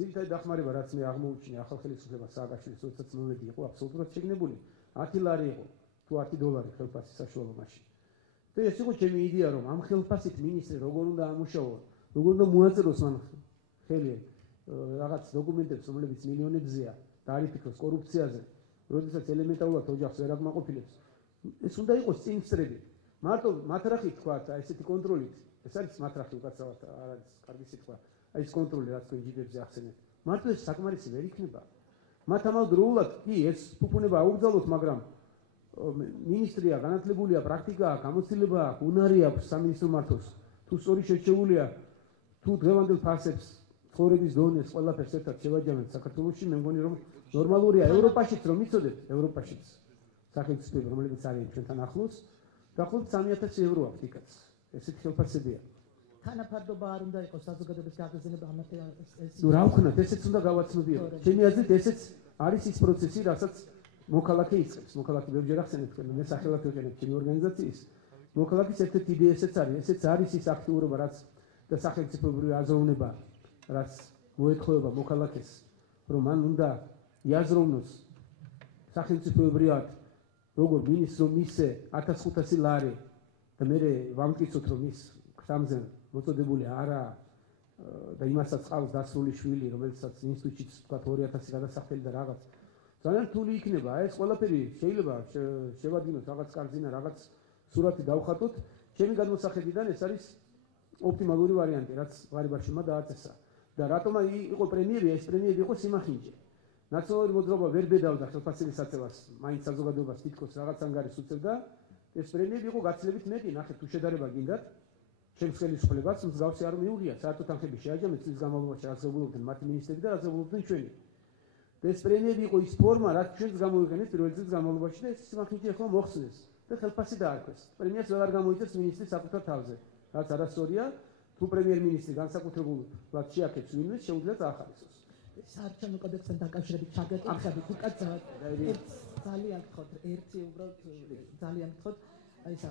ძირითადი დახმარება რაც მე აღმოუჩინე ახალ ხელისუფლებას სააკაშვილის როდესაც მომენტი იყო აბსოლუტურად შეგნებული 10 ლარი იყო თუ 10 დოლარი ხელფასი საშუალო მაშინ. და ეს იყო ჩემი იდეა რომ ამ ხელფასით მინისტრი როგორ უნდა ამუშავოს, როგორ უნდა მოაწეროს მან ხელი რაღაც დოკუმენტებს, რომლებიც მილიონებზეა და არ იფიქროს კორუფციაზე, როდესაც ელემენტარულად ოჯახს ვერ აკმაყოფილებს. ეს უნდა იყოს წინსწრები. მარტო მათრახით თქვა ესეთი კონტროლით, ეს არის მათრახი უკაცრავად არ არის კარგი სიტყვა. აი ეს კონტროლი რაც თქვენ ჯიბებზე ახსენეთ. მარტო ეს საკმარისი ვერ იქნება. მათ ამავდროულად კი ეს ფუფუნება აუგზავნოთ, მაგრამ მინისტრია განათლებულია, პრაქტიკაა, გამოცდილება აქვს, უნარი აქვს სამინისტრო მართოს. თუ სწორი შერჩეულია, თუ დღევანდელ ფასებს, ცხოვრების დონეს, ყველაფერს ერთად შევაჯამებთ საქართველოში, მე მგონი რომ ნორმალურია ევროპაშიც რომ იცოდეთ, ევროპაშიც სახელმწიფოები, რომლებიც არიან ჩვენთან ახლოს, დაახლოებით 3000 евро აქვს იქაც. ესეთი ხელფასებია. თანაფარდობა არ უნდა იყოს საზოგადოების გაღიზიანება ამათ ეს. ნუ რა ვქნათ, ესეც უნდა გავაცნობიეროთ. ჩემი აზრით ესეც არის ის პროცესი, რასაც მოქალაქე იწყებს. მოქალაქე ბევრჯერ ახსენეთ თქვენ, მე სახელად ვიყენებ ჩემი ორგანიზაციის. მოქალაქის ერთ-ერთი იდეა ესეც არის. ესეც არის ის აქტიურობა, რაც და სახელმწიფოებრივი აზროვნება, რაც მოეთხოვება მოქალაქეს, რომ მან უნდა იაზროვნოს სახელმწიფოებრივად, როგორ მინისტრს რომ მისცე 1500 ლარი და მე ვამტკიცოთ რომ ის ხრამზე მოწოდებული არა და იმასაც ყავს დასრული შვილი, რომელსაც ინსტიტუტშიც თქვა 2000 გადასახდელი და რაღაც ძალიან რთული იქნება. ეს ყველაფერი შეიძლება შევადგინოთ რაღაც კარგინა, რაღაც სურათი დავხატოთ. ჩემი გადმოსახედიდან ეს არის ოპტიმალური ვარიანტი, რაც ღარიბაშვილმა დააწესა. და რატომ იყო პრემიები, ეს პრემიები იყო სიმახინჯე. ნაციონალური მოძრაობა ვერ ბედავდა ხელფასების აწევას, მაინც საზოგადოებას თითქოს რაღაც ანგარიშს უწევდა. ეს პრემიები იყო გაცილებით მეტი, ნახეთ თუ შედარება გინდათ. ჩემს ხელისუფლებას მსგავსი არ მიუღია, საერთოდ თანხები შეაჯამეთ წლის განმავლობაში რაც ზებულობდნენ მათი მინისტრები და რაც ზებულობდნენ ჩვენი. ეს პრემიები იყო ის ფორმა, რაც ჩვენს გამოვიყენეთ პირველი წლის განმავლობაში და ეს სიმახინჯე ახლა მოხსნეს და ხელფასი დაარქვეს. პრემიას ვეღარ გამოიწევს მინისტრი საკუთარ თავზე, რაც არასწორია. თუ პრემიერ-მინისტრი განსაკუთრებულად შეაქებს ვინმეს, შეუძლია წაახარისოს. საარჩევნო კოდექსთან დაკავშირებით ჩაგეკითხებით უკაცრავად. ძალიან გთხოვთ, ერთი უბრალოდ ძალიან გთხოვთ, აი ესა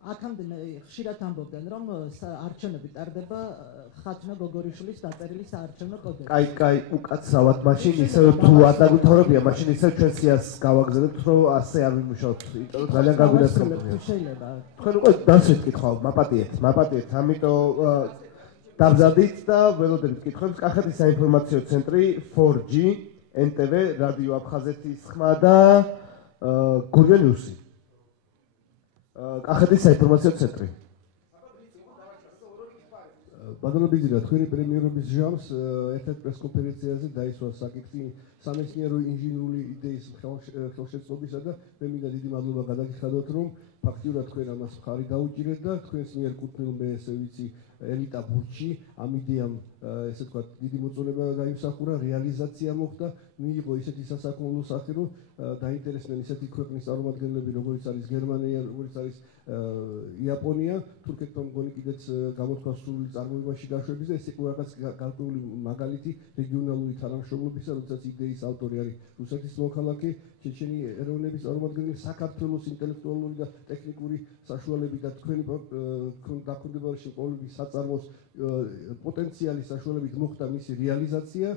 აქამდე ხშირად ამბობდნენ, რომ არჩევნები ტარდება ხათუნა გოგორიშვილის დაწერილი საარჩევნო კოდექსი. კაი, უკაცრავად, მაშინ ისე თუ არ დაგვიტოვებია, მაშინ ისე ჩვენ სიას გავაგზავნებთ, რომ ასე არ ვიმუშაოთ. ძალიან გაგვინაცნობია. შეიძლება. თქვენ უკვე დასვით კითხავთ, მაპატიეთ, ამიტომ დავზადით და ველოდებით კითხვებს. კახეთის საინფორმაციო ცენტრი 4G, NTV, რადიო აფხაზეთის ხმა და გურია ნიუსი. კახეთის საინფორმაციო ცენტრი. ბატონო ბიძინა, თქვენი პრემიერობის ჟამს ერთ-ერთ პრესკონფერენციაზე დაისვა საკითხი სამეცნიერო ინჟინერული იდეის ხელშეწყობისა და მე მინდა დიდი მადლობა გადაგიხადოთ, რომ ფაქტიურად თქვენ ამას მხარი დაუჭირეთ და თქვენს მიერ კუთვნილ მე ესე ვიცი ელიტა ბურჯი ამ იდეამ ესე ვთქვათ დიდი მოწონება გაიმსახურა, რეალიზაცია მოხდა, მიიღო ისეთი სასაქონლო სახე, რომ დაინტერესდნენ ისეთი ქვეყნის წარმომადგენლები, როგორც არის გერმანია, როგორც არის იაპონია, თურქეთთან მგონი კიდეც გამოთქვა სრული წარმოებაში გაშვების და ეს იყო რაღაც გარკვეული მაგალითი რეგიონალური თანამშრომლობისა, როდესაც იდეის ავტორი არის რუსეთის მოქალაქე, ჩეჩენი ეროვნების წარმომადგენელი, საქართველოს ინტელექტუალური და ტექნიკური საშუალებით და თქვენი დაქვემდებარებაში ყოველთვის საწარმოს პოტენციალის საშუალებით მოხდა მისი რეალიზაცია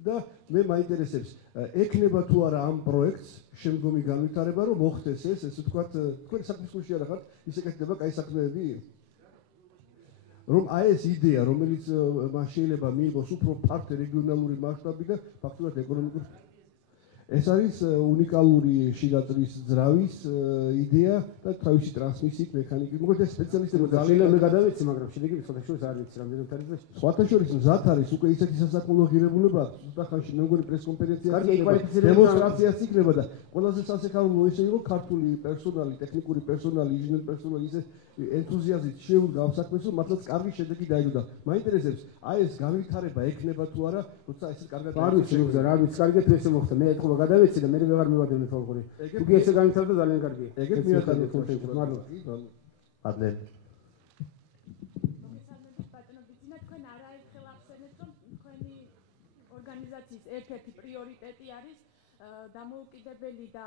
და მე მაინტერესებს ექნება თუ არა ამ პროექტს შემდგომი განვითარება, რომ მოხდეს ეს, ესე ვთქვათ, თქვენ საქმისხლში არ ხართ, ისე კეთდება კაი საქმეები? რომ აი ეს იდეა, რომელიც მას შეიძლება მიიღოს უფრო ფართო რეგიონალური მასშტაბი და ფაქტობრივად ეკონომიკური ეს არის უნიკალური შიგაწვის ძრავის იდეა და თავისი ტრანსმისიით მექანიკით. მოკლედ ეს სპეციალისტები ძალიან მე გადავეცი, მაგრამ შედეგი სხვათაშორის არ ვიცი, რამდენად არის ეს. სხვათაშორის მზად არის უკვე ისეთი სასაქონლო ღირებულება, ზუსტად ხანში მე მგონი პრესკონფერენცია დემონსტრაციაც იქნება და ყველაზე სასიყვარულო ისე იყო ქართული პერსონალი, ტექნიკური პერსონალი, ინჟინერ პერსონალი ისე ენთუზიაზმით შეუდგა ამ საქმეს, რომ მართლაც კარგი შედეგი დაიდო. მაინტერესებს, აი ეს განვითარება ექნება თუ არა, როცა ესე კარგად არ ვიცი, რა ვიცი, კარგად თუ ესე მოხდა. მე ეთქობა გადავეცი და მე ვეღარ მივადევნე თვალყური. თუ ესე განვითარდა ძალიან კარგია. ეგეთ მიატანე კონტენტს, მადლობა. ადლენ თქვენ არაერთხელ ახსენეთ, რომ თქვენი ორგანიზაციის ერთ-ერთი პრიორიტეტი არის დამოუკიდებელი და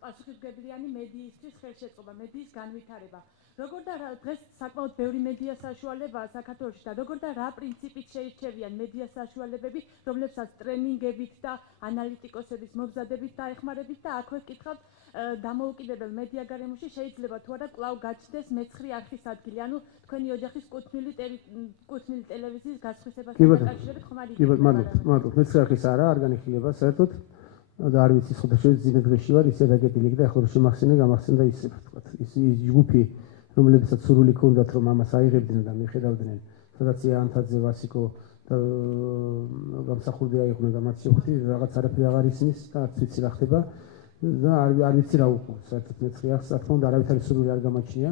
პასუხისმგებლიანი მედიისთვის ხელშეწყობა, მედიის განვითარება. როგორ და დღეს საკმაოდ ბევრი მედია საშუალებაა საქართველოში და როგორ და რა პრინციპით შეირჩევიან მედია საშუალებები, რომლებსაც ტრენინგებით და ანალიტიკოსების მომზადებით დაეხმარებით და აქვე ვკითხავთ დამოუკიდებელ მედია გარემოში შეიძლება თუ არა კვლავ გაჩნდეს მეცხრე არხის ადგილი, ანუ თქვენი ოჯახის კუთვნილი ტელევიზიის გასხვისებასთან დაკავშირებით ხომ არის? კი ბატონო, მადლობა. მეცხრე არხის არ განიხილება საერთოდ და არ ვიცი სხვადასხვა ძიმე დღეში ვარ ისე დაგეტილი და ახლა რომ შემახსენე გამახსენდა ისე ვთქვათ. ის ჯგუფი რომლებსაც სურვილი ჰქონდათ რომ ამას აიღებდნენ და მიხედავდნენ, სადაც ანთაძე, ვასიკო და გამსახურდია იყვნენ და მათ შეხვდი, რაღაც არაფერი აღარ ისმის და არც ვიცი რა ხდება და არ ვიცი რა უყურს. საერთოდ მეცხრე არხს რა თქმა უნდა არავითარი სურვილი არ გამაჩნია.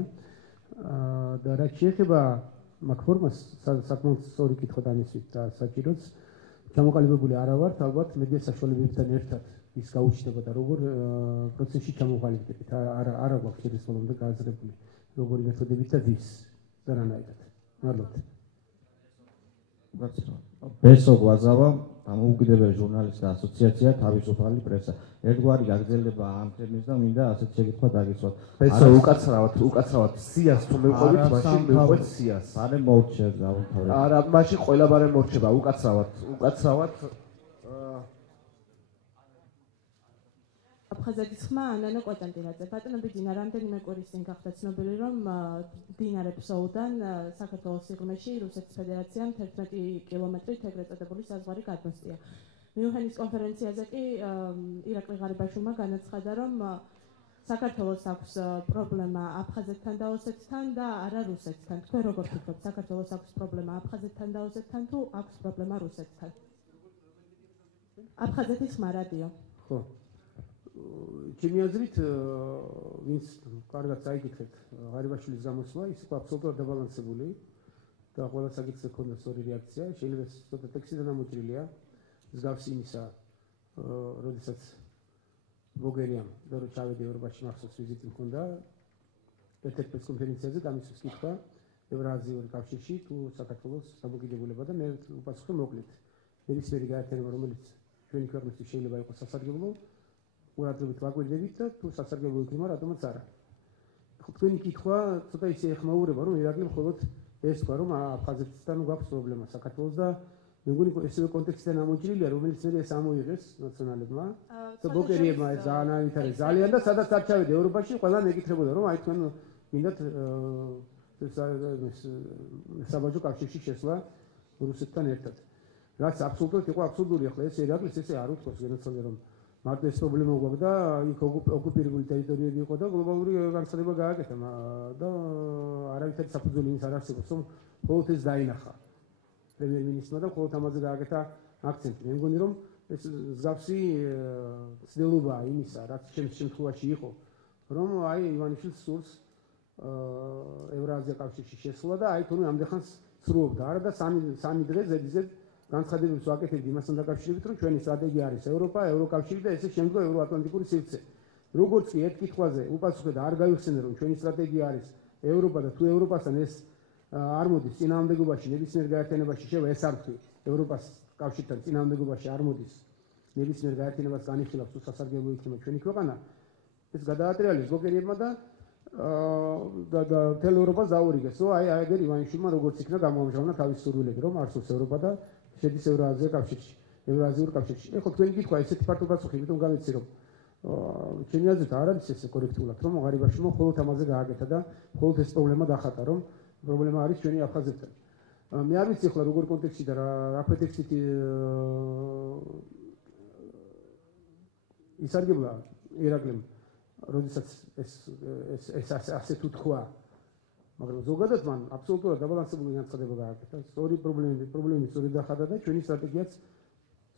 და რაც შეეხება მაგ ფორმას, საკმაოდ სწორი კითხვა დამისვით და საჭიროც ჩამოყალიბებული არა ვართ, ალბათ მედია საშუალებებთან ერთად ის გაუჩნდება და როგორ პროცესში ჩამოყალიბდებით. არა გვაქვს ეს ბოლომდე გააზრებული. როგორი მეთოდებით და ვის და რანაირად. მადლობა. ბესო გვაზავა, დამოუკიდებელი ჟურნალისტთა ასოციაცია, თავისუფალი პრესა. ერთგვარი გაგრძელდება ამ თემის და მინდა ასეთ შეკითხვა დაგისვათ. ბესო უკაცრავად სიას თუ მივყვებით, მაშინ მივყვეთ სიას. არა მოვჩე დავუთავრე. არა, მაშინ ყველა ბარემ მორჩება უკაცრავად. აფხაზეთის ხმა ანანა კვატანტირაძე. ბატონო ბიძინა, რამდენიმე კვირის წინ გახდა ცნობილი, რომ მდინარე ფსოუდან საქართველოს სიღრმეში რუსეთის ფედერაციამ 11 კილომეტრით ეგრეთ წოდებული საზღვარი გადმოსწია. მიუნხენის კონფერენციაზე კი ირაკლი ღარიბაშვილმა განაცხადა, რომ საქართველოს აქვს პრობლემა აფხაზეთთან და ოსეთთან და არა რუსეთთან. თქვენ როგორ ფიქრობთ, საქართველოს აქვს პრობლემა აფხაზეთთან და ოსეთთან თუ აქვს პრობლემა რუსეთთან? აფხაზეთის ხმა რადიო. ხო. ჩემი აზრით, ვინც კარგად წაიკითხეთ ღარიბაშვილის გამოსვლა, ის იყო აბსოლუტურად დაბალანსებული და ყველა საკითხზე ჰქონდა სწორი რეაქცია. შეიძლება ცოტა ტექსტი დამოჭრილია, მსგავსი იმისა, როდესაც ბოგერიამ და რო ჩავედი ევროპაში მახსოვს ვიზიტი მქონდა ერთ-ერთ პრესკონფერენციაზე გამისვლის კითხვა ევრაზიული კავშირში თუ საქართველოს დამოკიდებულება და მე უპასუხე მოკლედ. ნებისმიერი გაერთიანება, რომელიც ჩვენი ქვეყნისთვის შეიძლება იყოს სასარგებლო, ყურადღებით ვაკვირდებით და თუ სასარგებლო იქნება, რატომაც არა. თქვენი კითხვა ცოტა ისე ეხმაურება, რომ ირაკლი მხოლოდ ეს თქვა, რომ აფხაზეთთან გვაქვს პრობლემა საქართველოს და მე მგონი ესევე კონტექსტიდან ამოჭრილია, რომელიც მე ეს ამოიღეს ნაციონალებმა. და ბოგერიებმა ეს ძალიან ავითარეს ძალიან და სადაც არ ჩავედი ევროპაში, ყველა მეკითხებოდა, რომ აი თქვენ გინდათ საბაჟო კავშირში შესვლა რუსეთთან ერთად. რაც აბსოლუტურად იყო აბსურდული, ახლა ეს ირაკლის ესე არ უთქვას განაცხადა, რომ მარტო ეს პრობლემა გვაქვს და იქ ოკუპირებული ტერიტორიები იყო და გლობალური განცხადება გააკეთა და არავითარი საფუძველი იმის არ არსებობს, რომ მხოლოდ ეს დაინახა პრემიერ-მინისტრმა და მხოლოდ ამაზე გააკეთა აქცენტი. მე მგონი, რომ ეს მსგავსი ცდილობაა იმისა, რაც შემთხვევაში იყო, რომ აი ივანიშვილს სურს ევრაზია კავშირში შესვლა და აი თუნდაც ამდენხანს სრულობდა. არა და სამი დღე ზედიზედ განცხადებებს ვაკეთებდი იმასთან დაკავშირებით, რომ ჩვენი სტრატეგია არის ევროპა, ევროკავშირი და ესე შემდგომ ევროატლანტიკური სივრცე. როგორც კი ერთ კითხვაზე უპასუხეთ არ გაიხსენე, რომ ჩვენი სტრატეგია არის ევროპა და თუ ევროპასთან ეს არ მოდის წინააღმდეგობაში, ნებისმიერ გაერთიანებაში შევა ეს არ თქვი, ევროპას კავშირთან წინააღმდეგობაში არ მოდის ნებისმიერ გაერთიანებას განიხილავს თუ სასარგებლო იქნება ჩვენი ქვეყანა, ეს გადაატრიალეს ბლოკერებმა და მთელ ევროპას დაურიგეს, რომ აი ეგერ ივანიშვილმა როგორც იქნა გამოამჟღავნა თავის სურვილები, რომ არსებობს ევროპა და შედის ევრაზიულ კავშირში, ევრაზიულ კავშირში. ეხლა თქვენი კითხვა ესეთი ფართო პასუხი, იმიტომ გამეცი რომ ჩემი აზრით არ არის ესე კორექტულად, რომ ღარიბაშვილმა მხოლოდ ამაზე გააკეთა და მხოლოდ ეს პრობლემა დახატა, რომ პრობლემა არის ჩვენი აფხაზეთთან. მე არ ვიცი ახლა როგორ კონტექსტში და რა კონტექსტით ისარგებლა ირაკლიმ, როდესაც ეს ასე თუ თქვა, მაგრამ ზოგადად მან აბსოლუტურად დაბალანსებული განცხადება გააკეთა. სწორი პრობლემები სწორედ დახატა და ჩვენი სტრატეგიაც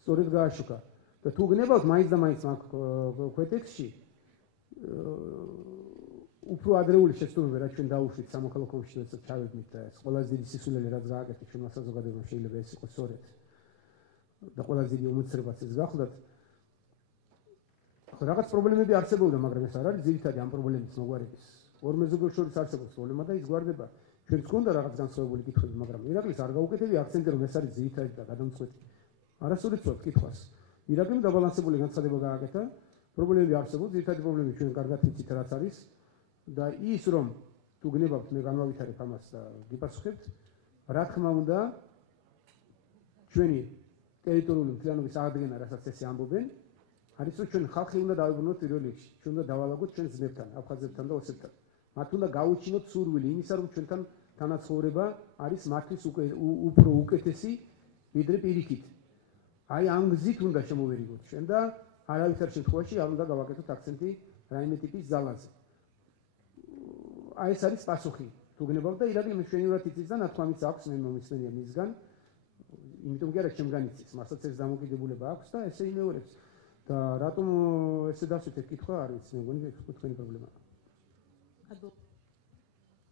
სწორედ გააშუქა. და თუ გნებავთ მაინც და მაინც მაგ კონტექსტში უფრო ადრეული შეცდომები რაც ჩვენ დაუშვით სამოქალაქო ომში და ჩავედით და ეს ყველაზე დიდი სისულელი რაც გააკეთეთ ჩვენმა საზოგადოებამ შეიძლება ეს იყოს სწორედ და ყველაზე დიდი უმცირებაც ეს გახლდათ. ახლა რაღაც პრობლემები არსებობდა, მაგრამ ეს არ არის ძირითადი ამ პრობლემის მოგვარების. ორ მეზობელს შორის არსებობს პრობლემა და ის გვარდება. ჩვენც გქონდა რაღაც განსხვავებული კითხვები, მაგრამ ირაკლის არ გაუკეთებია აქცენტი, რომ ეს არის ძირითადი და გადამწყვეტი. არასწორად ვთქვათ კითხვას. ირაკლიმ დაბალანსებული განცხადება გააკეთა, პრობლემები არსებობს, ძირითადი პრობლემები ჩვენ კარგად ვიცით რაც არის და ის რომ თუ გნებავთ მე განვავითარებ ამას და გიპასუხებთ, რა თქმა უნდა ჩვენი ტერიტორიული მთლიანობის აღდგენა, რასაც ესე ამბობენ, არის რომ ჩვენ ხალხი უნდა დავიბრუნოთ პირველ რიგში, ჩვენ უნდა დავალაგოთ ჩვენ ძმებთან, აფხაზებთან და ოსებთან. მათ უნდა გაუჩინოთ სურვილი იმისა, რომ ჩვენთან თანაცხოვრება არის მათთვის უფრო უკეთესი ვიდრე პირიქით. აი ამ გზით უნდა შემოვერიგოთ ჩვენ და არავითარ შემთხვევაში არ უნდა გავაკეთოთ აქცენტი რაიმე ტიპის ძალაზე. აი ეს არის პასუხი. თუ გნებავთ და ირაკლი მეშვენივრად იცის და ნათქვამიც აქვს, მე მომისმენია მისგან. იმიტომ კი არა ჩემგან იცის, მასაც ეს დამოკიდებულება აქვს და ესე იმეორებს. და რატომ ესე დასვით ეს კითხვა არ ვიცი, მე მგონი ეს თქვენი პრობლემაა.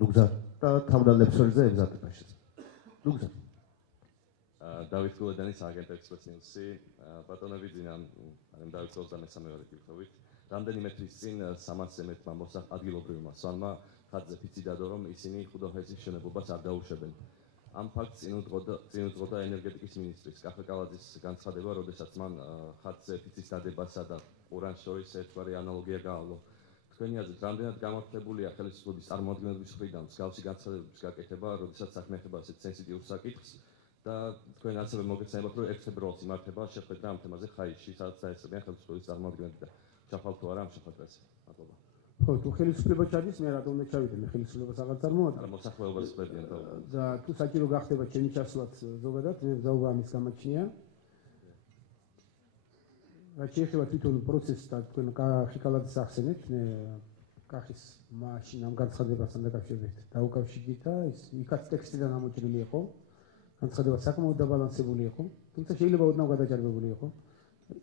ლუგზა და თავმჯდომარეს შორისზე ემზადება შეიძლება. ლუგზა დავით გულედანის აგენტ ექსპრეს ნიუსი, ბატონები ძინა, ამ დავით 23 ვარი კითხებით. რამდენიმე თვის წინ 300 მეტმა ადგილობრივმა სვანმა ხაზზე ფიცი დადო, რომ ისინი ხუდოხეცის მშენებლობას არ დაუშვებენ. ამ ფაქტს წინ უძღოდა ენერგეტიკის მინისტრის კახა კალაძის განცხადება, როდესაც მან ხაზზე ფიცის დადებასა და ყურანს შორის ერთგვარი ანალოგია გაავლო. თქვენი აზრით, რამდენად გამართლებულია ხელისუფლების წარმომადგენლების მხრიდან მსგავსი განცხადებების გაკეთება, როდესაც საქმე ეხება ასეთ სენსიტიურ საკითხს და თქვენ ასევე მოგეცემათ, რომ 1 ფებრუარს იმართება შეხვედრა ამ თემაზე ხაისში, სადაც დაესწრებიან ხელისუფლების წარმომადგენლები და ჩახვალ თუ არა ამ შეხვედრაზე. მადლობა. ხო, თუ ხელისუფლება ჩადის, მე რატომ უნდა ჩავიდე? მე ხელისუფლებას აღარ წარმოვადგენ. არა, მოსახლეობას ხდებიან და თუ საჭირო გახდება ჩემი ჩასვლაც ზოგადად, მე ვზაობა ამის გამაჩნია. რაც შეეხება თვითონ პროცესს და თქვენ კახი კალაძის ახსენეთ, მე კახის მაშინ ამ განცხადებასთან დაკავშირებით დაუკავშირდით და იქაც ტექსტიდან ამოჭრილი იყო. განცხადება საკმაოდ დაბალანსებული იყო, თუმცა შეიძლება ოდნავ გადაჭარბებული იყო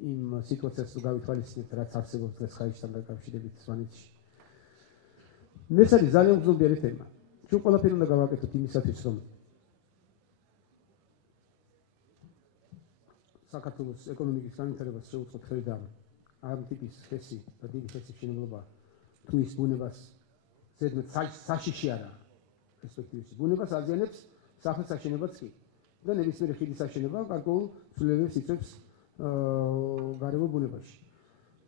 იმ სიტუაციას თუ გავითვალისწინებთ, რაც არსებობს დღეს ხაისთან დაკავშირებით სვანეთში. ეს არის ძალიან უზომიერი თემა. ჩვენ ყველაფერი უნდა გავაკეთოთ იმისათვის, რომ საქართველოს ეკონომიკის განვითარებას შეუწყოთ ხელი და ამ ტიპის ხესი და დიდი ხესის შენებლობა თუ ის ბუნებას ზედმეტ საშიში არა, პერსპექტივის ბუნებას აზიანებს სახლის აშენებაც კი. და ნებისმიერი ხიდის აშენება გარკვეულ ცვლილებებს იწვევს გარემო ბუნებაში.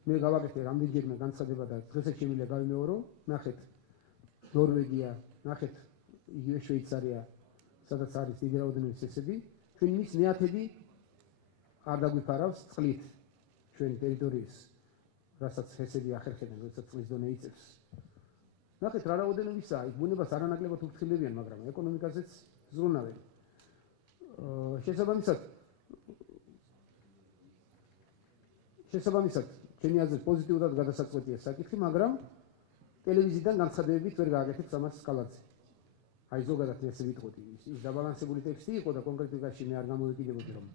მე გავაკეთე რამდენჯერმე განცხადება და დღესაც შემიძლია გავიმეორო, ნახეთ ნორვეგია, ნახეთ იგივე შვეიცარია, სადაც არის დიდი რაოდენობის წესები, ჩვენ მის მეათედი არ დაგვიფარავს წყლით ჩვენი ტერიტორიის, რასაც წესები ახერხებენ, როდესაც წყლის დონე იწევს. ნახეთ რა რაოდენობისაა, იქ ბუნებას არანაკლებად უფრთხილებიან, მაგრამ ეკონომიკაზეც ზრუნავენ. შესაბამისად, ჩემი აზრით პოზიტიურად გადასაწყვეტია საკითხი, მაგრამ ტელევიზიიდან განცხადებებით ვერ გააკეთებს ამას კალაძე. აი ზოგადად ესე ვიტყოდი, ის დაბალანსებული ტექსტი იყო და კონკრეტიკაში მე არ გამოვიკიდებოდი რომ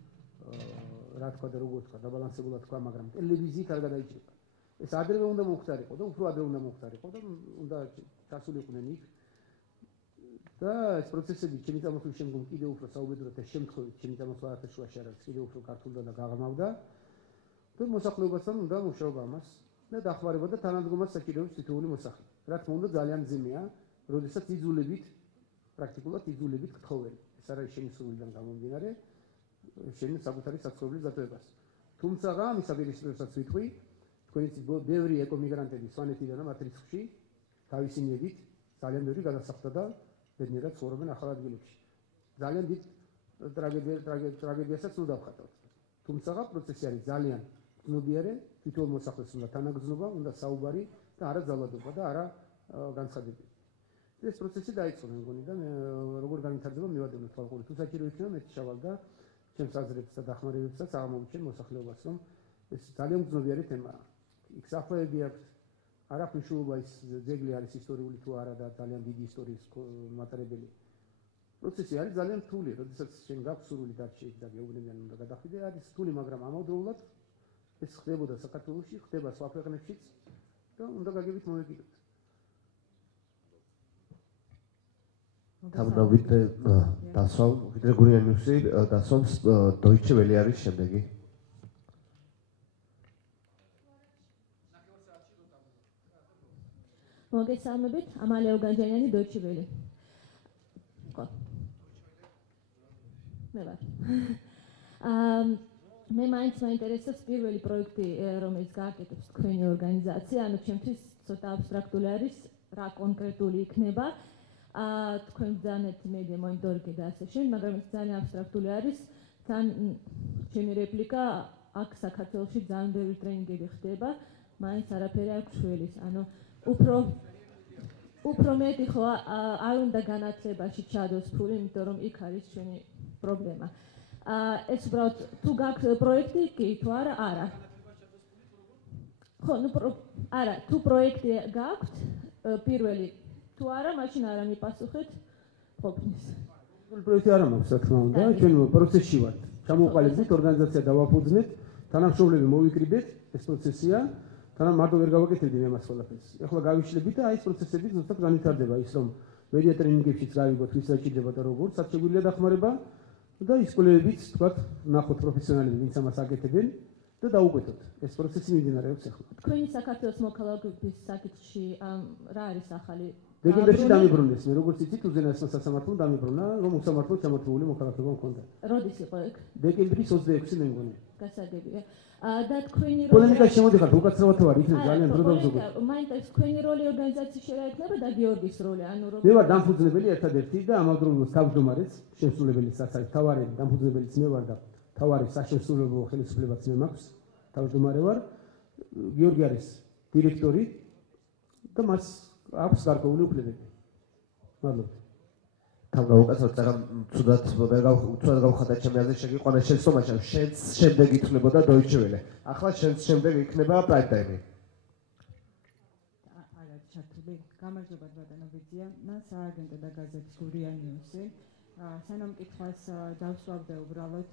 რა თქვა და როგორ თქვა, დაბალანსებულად თქვა, მაგრამ ტელევიზიით არ გადაიჭრება. ეს ადრევე უნდა მომხდარიყო და უფრო ადრე უნდა მომხდარიყო და უნდა ჩასულიყვნენ იქ და ეს პროცესები ჩემი წამოსვლის შემდგომ კიდევ უფრო საუბედუროდ ეს შემთხვევით ჩემი წამოსვლა ათაშუაში არ არის კიდევ უფრო ქართულდა და გაღრმავდა და მოსახლეობასთან უნდა მუშაობა ამას და დახმარება და თანადგომას საჭიროებს თითოეული მოსახლე. რა თქმა უნდა ძალიან მძიმეა, როდესაც იძულებით პრაქტიკულად იძულებით გთხოვენ. ეს არ არის შენი სრულიდან გამომდინარე, შენი საკუთარი საცხოვრებლის დატოვებას. თუმცა ამის საპირისპიროსაც ვიტყვი, თქვენი ბევრი ეკომიგრანტები სვანეთიდან და მათ რიცხვში თავისი ნებით ძალიან ბევრი გადასახლდა და ბედნიერად ცხოვრობენ ახალ ადგილებში. ძალიან დიდ ტრაგედიასაც უნდა დავხატავთ. თუმცა პროცესი არის ძალიან გრძნობიარე, თითოეულ მოსახლეს უნდა თანაგრძნობა, უნდა საუბარი და არა ძალადობა და არა განცხადები. ეს პროცესი დაიწყო მე მგონი და როგორ განვითარდება მივადევნო თვალყური. თუ საჭირო იქნება მე შავალ და ჩემს აზრებს და დახმარებებსაც აღმოვჩენ მოსახლეობას, რომ ეს ძალიან გრძნობიარე თემაა. იქ საფრთხეები აქვს, არ აქვს მნიშვნელობა ის ძეგლი არის ისტორიული თუ არა და ძალიან დიდი ისტორიის მატარებელი. პროცესი არის ძალიან რთული, როდესაც შენ გაქვს სურვილი დარჩი და გეუბნებიან უნდა გადახვიდე, არის რთული, მაგრამ ამავდროულად ეს ხდებოდა საქართველოში, ხდება სხვა ქვეყნებშიც და უნდა გაგებით მოვეკიდოთ. თავდავით დასვამ ვიდრე გურიანიუსი დასვამს დოიჩე ველი არის შემდეგი. მოგესალმებით, ამალეო განჯანიანი დოიჩე ველი. ხო. მე ვარ. მე მაინც მაინტერესებს პირველი პროექტი, რომელიც გააკეთებს თქვენი ორგანიზაცია, ანუ ჩემთვის ცოტა აბსტრაქტული არის, რა კონკრეტული იქნება. თქვენ ბრძანეთ მედია მონიტორინგი და ასე შემდეგ, მაგრამ ეს ძალიან აბსტრაქტული არის. თან ჩემი რეპლიკა აქ საქართველოში ძალიან ბევრი ტრენინგები ხდება, მაინც არაფერი არ გშველის. ანუ უფრო მეტი ხო არ უნდა განათლებაში ჩადოს ფული, იმიტომ რომ იქ არის ჩვენი პრობლემა. ეს უბრალოდ თუ გაქვთ პროექტი, კი თუ არა, არა. ხო, არა, თუ პროექტი გაქვთ, პირველი თუ არა, მაშინ არ ამიპასუხეთ ყოფნის. პროექტი არ მაქვს, რა თქმა უნდა, ჩვენ პროცესში ვართ. ჩამოყალიბდით, ორგანიზაცია დავაფუძნეთ, თანამშრომლები მოვიკრიბეთ, ეს პროცესია, თანამ მარტო ვერ გავაკეთებდი მე მას ყველაფერს. ეხლა გავიშლებით და აი ეს პროცესები ზუსტად განვითარდება, ის რომ მედია ტრენინგებშიც გავიგოთ, ვის რა ჭირდება და როგორ, რაც შეგვიძლია დახმარება და ის კვლევებიც, თქვათ, ნახოთ პროფესიონალები, ვინც ამას აკეთებენ და დაუკვეთოთ. ეს პროცესი მიმდინარეობს ახლა. თქვენი საქართველოს მოქალაქეობის საკითხში რა არის ახალი? დეკემბერში დამიბრუნეს მე, როგორც იცით, უზენაესმა სასამართლომ დამიბრუნა, რომ უსამართლოდ ჩამოთვლილი მოქალაქეობა მქონდა. როდის იყო ეგ? დეკემბრის 26 მე მგონი. გასაგებია. და თქვენი როლი პოლემიკაში შემოდიხართ, უკაცრავად ვარ, იქნებ ძალიან დრო დავზოგოთ. მაინტერესებს თქვენი როლი ორგანიზაციაში რა იქნება და გიორგის როლი, ანუ მე ვარ დამფუძნებელი ერთადერთი და ამავდროულად თავმჯდომარეც, შემსრულებელიც არის, თავარი დამფუძნებელიც მე ვარ და თავარი საშემსრულებლო ხელისუფლებაც მე მაქვს, თავმჯდომარე ვარ. გიორგი არის დირექტორი და მას აქვს გარკვეული უფლებები. მადლობა. თავდა უკაცრავად წერა ცუდად გავხადა ჩემი აზრით შეგიყვანა შენ სომაშა შენს შემდეგ იქნებოდა დოიჩე ველე. ახლა შენს შემდეგ იქნება პრაიმ ტაიმი. არა, ჩართული. გამარჯობა ბატონობიძია, სააგენტო და გაზეთი გურიანიუსი. სანამ კითხვას დავსვავდე უბრალოდ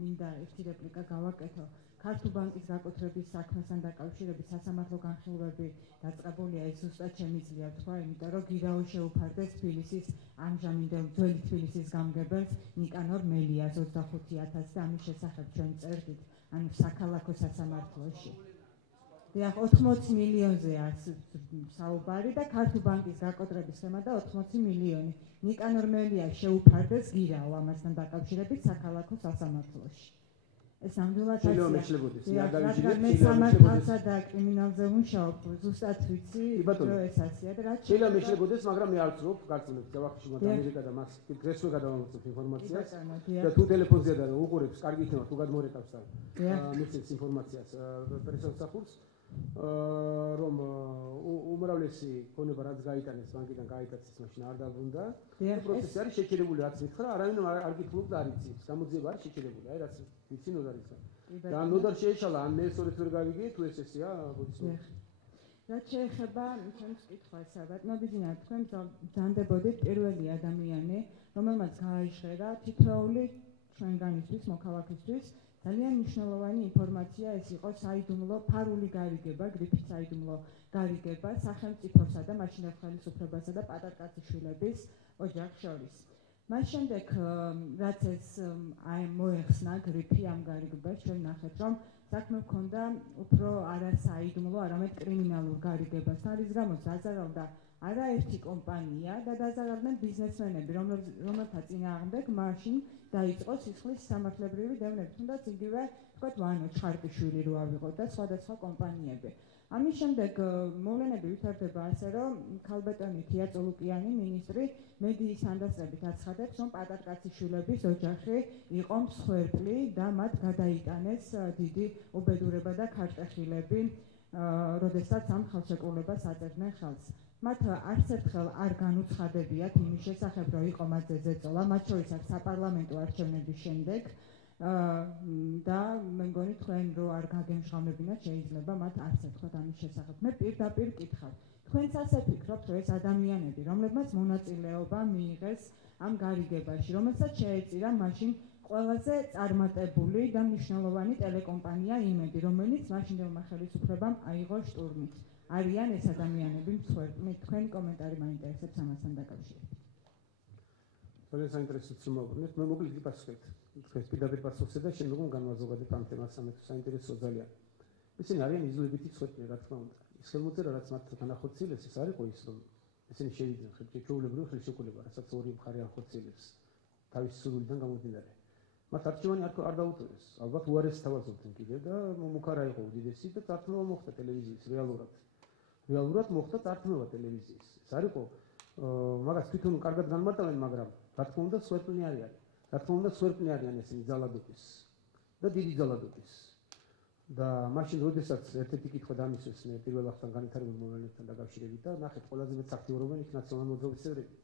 მინდა ერთი რეპლიკა გავაკეთო. ქართულ ბანკის გაკუთრების საქმესთან დაკავშირებით სასამართლო განხილვები დაწყებულია, ეს ზუსტად შემიძლია თქვა, იმიტომ რომ გირაო შეუფარდეს თბილისის ამჟამინდელ ძველი თბილისის გამგებელს ნიკანორ მელიას 25,000 და ამის შესახებ ჩვენ წერდით, ანუ საქალაქო სასამართლოში. დიახ, 80 მილიონზეა საუბარი და ქართულ ბანკის გაკოტრების სქემა და 80 მილიონი. ნიკანორ მელიას შეუფარდეს გირაო ამასთან დაკავშირებით საქალაქო სასამართლოში. ეს ნამდვილად არის. მე სამართალსა და კრიმინალზე ვმუშაობ, ზუსტად ვიცი, რომ ეს ასია და რაც შეიძლება მეშლებოდეს, მაგრამ მე არ ვწრობ, გარკვეულებით დავახშობ ამერიკა და მას დღესვე გადავამოწმებ ინფორმაციას და თუ ტელეფონზე და უყურებს, კარგი იქნება თუ გადმორეკავს და მისცემს ინფორმაციას პრესასახურს, რომ უმრავლესი ქონება რაც გაიტანეს ბანკიდან გაიტაცეს, მაშინ არ დაბრუნდა. პროცესი არის შეჭერებული, რაც მითხრა, არავინ არ გითხოვდა, არ იცის. გამოძიება არის შეჭერებული, აი რაც ვიცი ნოდარისა. და ნოდარ შეეშალა, ან მე სწორედ ვერ გავიგე, თუ ეს ესეა, ბოდიშო. რაც შეეხება ჩემს კითხვას, ბატონობიძია, თქვენ ბრძანდებოდით პირველი ადამიანი, რომელმაც გააიჟღერა თითოეული ჩვენგანისთვის, მოქალაქისთვის ძალიან მნიშვნელოვანი ინფორმაცია ეს იყო საიდუმლო ფარული გარიგება, გრიფით საიდუმლო გარიგება სახელმწიფოსა და მაშინდელ ხელისუფლებასა და პატარკაციშვილების ოჯახს შორის. მას შემდეგ რაც ეს აი მოეხსნა გრიფი ამ გარიგებას, ჩვენ ნახეთ რომ საქმე ჰქონდა უფრო არა საიდუმლო, არამედ კრიმინალურ გარიგებასთან, რის გამოც დაზარალდა არაერთი კომპანია და დაზარალდნენ ბიზნესმენები, რომელთა წინააღმდეგ მაშინ დაიწყო სისხლის სამართლებრივი დევნები, თუნდაც იგივე თქვათ ვანო ჩხარტიშვილი რო ავიღოთ და სხვადასხვა კომპანიები. ამის შემდეგ მოვლენები ვითარდება ასე, რომ ქალბატონი თია წოლუკიანი მინისტრი მედიის თანდასწრებით აცხადებს, რომ პატარკაციშვილების ოჯახი იყო მსხვერპლი და მათ გადაიტანეს დიდი უბედურება და ქარტეხილები, როდესაც ამ ხელშეკრულებას აწერდნენ ხელს. მათ არც ერთხელ არ განუცხადებიათ იმის შესახებ, რომ იყო მათზე ზეწოლა, მათ შორის აქ საპარლამენტო არჩევნების შემდეგ და მე მგონი თქვენ რო არ გაგემჟღავნებინათ შეიძლება მათ არც ერთხელ ამის შესახებ. მე პირდაპირ ვკითხავ, თქვენც ასე ფიქრობთ, რომ ეს ადამიანები, რომლებმაც მონაწილეობა მიიღეს ამ გარიგებაში, რომელსაც შეეწირა მაშინ ყველაზე წარმატებული და მნიშვნელოვანი ტელეკომპანია იმედი, რომელიც მაშინდელმა ხელისუფლებამ აიღო შტურმით. არიან ეს ადამიანები მსხვერპლი. თქვენი კომენტარი მაინტერესებს ამასთან დაკავშირებით. ძალიან საინტერესო მოგვიგეთ. მე მოკლედ გიპასუხეთ. თქვენ პირდაპირ პასუხზე და შემდგომ განვაზოგადეთ ამ თემას, ამეთ საინტერესო ძალიან. ისინი არიან იზოლებითი მსხვერპლი, რა თქმა უნდა. ის ხელმოწერა, რაც მათ განახორციელეს, ეს არ იყო ის, რომ ისინი შევიდნენ ხელშეკრულებრივ ხელშეკრულება, რასაც ორი მხარე ახორციელებს თავის სურვილიდან გამომდინარე. მათ არჩევანი არ დაუწევეს. ალბათ უარეს თავაზობდნენ კიდევ და მომუქარა იყო უდიდესი და წართმევა მოხდა ტელევიზიის რეალურად. რეალურად მოხდა წართმევა ტელევიზიის. ეს არ იყო მაგას თვითონ კარგად განმარტავენ, მაგრამ რა თქმა უნდა სვერპლი არიან. რა თქმა უნდა სვერპლი არიან ესენი ძალადობის და დიდი ძალადობის. და მაშინ როდესაც ერთ-ერთი კითხვა დამისვეს მე პირველ აღთან განვითარებულ მოვლენებთან დაკავშირებით და ნახეთ ყველაზე მეტ აქტიურობენ იქ ნაციონალური მოძრაობის წევრები,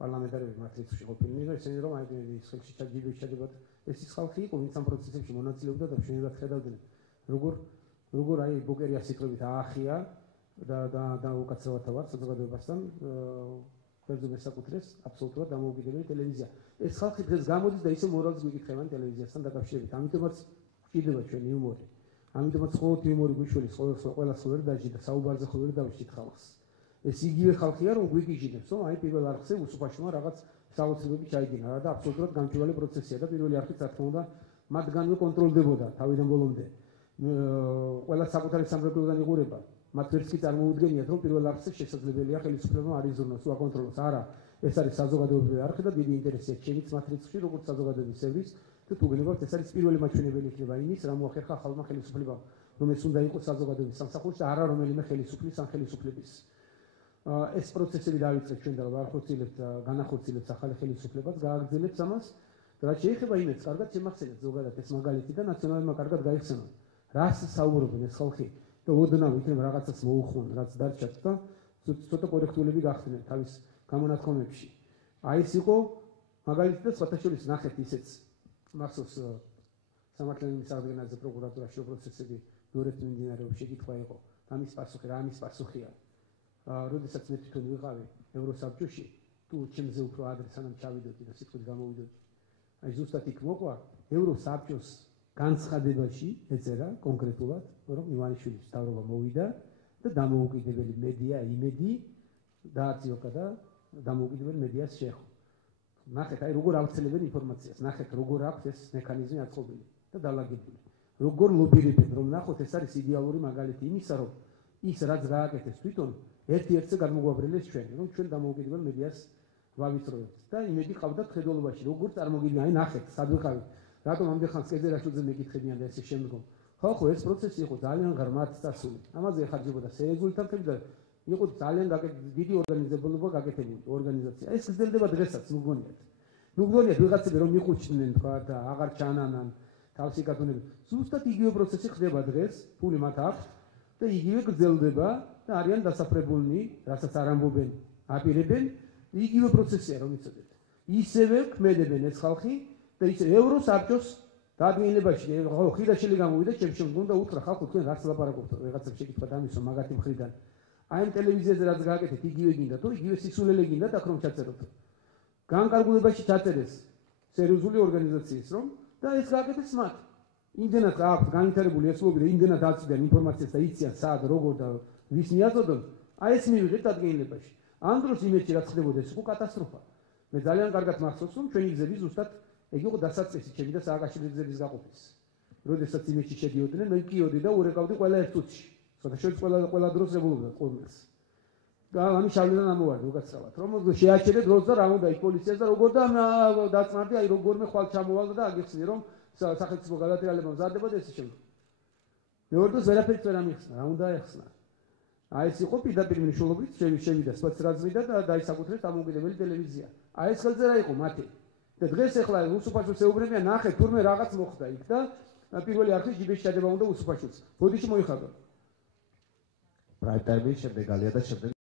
პარლამენტარები მათ რიცხვში ყოფილნი და ესენი რომ აი ეს ხელში ჩაჯიბებად ეს ის ხალხი იყო, ვინც ამ პროცესებში მონაწილეობდა და შეიძლება ხედავდნენ როგორ აი ბოკერია სიტყვებით აახია და უკაცრავად თავად საზოგადოებასთან ფერზე მესაკუთრეს აბსოლუტურად დამოუკიდებელი ტელევიზია. ეს ხალხი დღეს გამოდის და ისე მორალს გვიკითხებიან ტელევიზიასთან დაკავშირებით. ამიტომაც გვჭირდება ჩვენი იუმორი. ამიტომაც ყოველთვის იუმორი გვიშველის ყველა ხوير დაჟი და საუბარზე ხوير დავშით ხალხს. ეს იგივე ხალხია რომ გვიგიჟინებს, რომ აი პირველ არხზე უსუფაშოა რაღაც საოცრებები ჩაიგინა და აბსოლუტურად გამჭვირვალე პროცესია და პირველი არხით რა თქმა უნდა მათგანვე კონტროლდებოდა თავიდან ბოლომდე. ყველა საკუთარი სამრეკლოდან იღურება. მათ ვერც კი წარმოუდგენიათ რომ პირველ არხზე შესაძლებელია ხელისუფლებამ არ იზრუნოს, უაკონტროლოს. არა, ეს არის საზოგადოებრივი არხი და დიდი ინტერესია ჩემიც მათ რიცხვში, როგორც საზოგადოების წევრის და თუ გნებავთ ეს არის პირველი მაჩვენებელი იქნება იმის, რა მოახერხა ხალხმა ხელისუფლებამ, რომ ეს უნდა იყოს საზოგადოების სამსახურში, არა რომელიმე ხელისუფლის ან ხელისუფლების. ეს პროცესები დავიწყეთ ჩვენ და ვახორციელებთ და განახორციელებთ ახალი ხელისუფლებას, გააგრძელებთ ამას. რაც შეეხება იმედს, კარგად შემახსენეთ ზოგადად ეს მაგალითი და ნაციონალურმა კარგად გაიხსენოთ. რას საუბრობენ ეს ხალხი და ოდნავ იქნება რაღაცას მოუხმონ, რაც დარჩათ და ცოტა კორექტულები გახდნენ თავის გამონათქვამებში. აი ეს იყო მაგალითი და სხვათა შორის ნახეთ ისეც მახსოვს სამართლიანი საქმეებზე პროკურატურაში პროცესები დორეთ მიმდინარეობს, შეკითხვა იყო ამის პასუხი რა ამის პასუხია. როდესაც მე თვითონ ვიყავი ევროსაბჭოში, თუ ჩემზე უფრო ადრე სანამ ჩავიდოდი და სიტყვით გამოვიდოდი. აი ზუსტად იქ მოყვა ევროსაბჭოს განცხადებაში ეწერა კონკრეტულად, რომ ივანიშვილის მთავრობა მოვიდა და დამოუკიდებელი მედია იმედი დააწიოკა და დამოუკიდებელი მედიას შეეხო. ნახეთ, აი როგორ ავრცელებენ ინფორმაციას, ნახეთ როგორ აქვს ეს მექანიზმი აწყობილი და დალაგებული. როგორ ლობირებენ, რომ ნახოთ ეს არის იდეალური მაგალითი იმისა, რომ ის რაც გააკეთეს თვითონ ერთ-ერთზე გამოგვაბრელეს ჩვენ, რომ ჩვენ დამოუკიდებელ მედიას ვავიწროებთ და იმედი ყავდათ ხედველობაში, როგორ წარმოგიდგენთ, აი ნახეთ, სად ვიყავით. რატომ ამდენ ხანს კედერაშვილზე მეკითხებიან და ესე შემდგომ. ხო, ეს პროცესი იყო ძალიან ღრმად წასული. ამაზე ეხარჯებოდა სერეზულტატები და იყო ძალიან დიდი ორგანიზებულობა გაკეთებული ორგანიზაცია. ეს გრძელდება დღესაც, ნუ გგონიათ ვიღაცები რომ მიყუჩდნენ თქვა და აღარ ჩანანან თავსი კატონები. ზუსტად იგივე პროცესი ხდება დღეს, ფული მათ აქვს და იგივე გრძელდება და არიან დასაფრებულნი, რასაც არ ამბობენ, აპირებენ, იგივე პროცესია რომ იცოდეთ. ისევე ქმედებენ ეს ხალხი და ისე ევროსაბჭოს დადგენილებაში ხილაშილი გამოვიდა ჩემს შემდგომ და უთხრა ხალხო თქვენ რაც ლაპარაკობთ რაღაცა შეკითხვა დამისვა მაგათი მხრიდან აი ამ ტელევიზიაზე რაც გააკეთეთ იგივე გინდა თუ იგივე სისულელე გინდა და ხომ ჩაწეროთ განკარგულებაში ჩაწერეს სერიოზული ორგანიზაციის რომ და ეს გააკეთეს მათ იმდენად აქვს განვითარებული ესლობი და იმდენად აწვდიან ინფორმაციას და იციან სად, როგორ და ვის მიაწოდონ, აი ეს მივიღეთ დადგენილებაში. ამ დროს იმედში რაც ხდებოდა ეს იყო კატასტროფა. მე ძალიან კარგად მახსოვს რომ ჩვენი გზები ზუსტად ეგ იყო დასაწყისი ჩემი და სააკაშვილის გზების გაყოფის. როდესაც იმედში შედიოდნენ, მე მკიოდი და ურეკავდი ყველა ერთ წუთში. საერთოდ ყველა დროს ებულობდა ყურმელს. და ამის შავლიდან ამოვარდი უკაცრავად. რომ შეაჩერე დროს და რა უნდა იქ პოლიციას და როგორ და დაწმარდი, აი როგორმე ხვალ ჩამოვალდა და აგიხსნი რომ სახელმწიფო გადატრიალება მზადდება და ესე შემდეგ. მეორე დროს ვერაფერს ვერ ამიხსნა, რა უნდა ეხსნა. აი ეს იყო პირდაპირ მნიშვნელობით შევიდა სპეცრაზმიდა და დაისაკუთრეთ დამოუკიდებელი ტელევიზია. აი ეს ხელწერა იყო მათი. და დღეს ახლა უსუფაშოს ეუბნებიან, ნახეთ თურმე რაღაც მოხდა იქ და პირველი არხის ჯიბეში ჩადება უნდა უსუფაშოს. ბოდიში მოიხადო. პრაიმ ტაიმის შემდეგ ალია და შემდეგ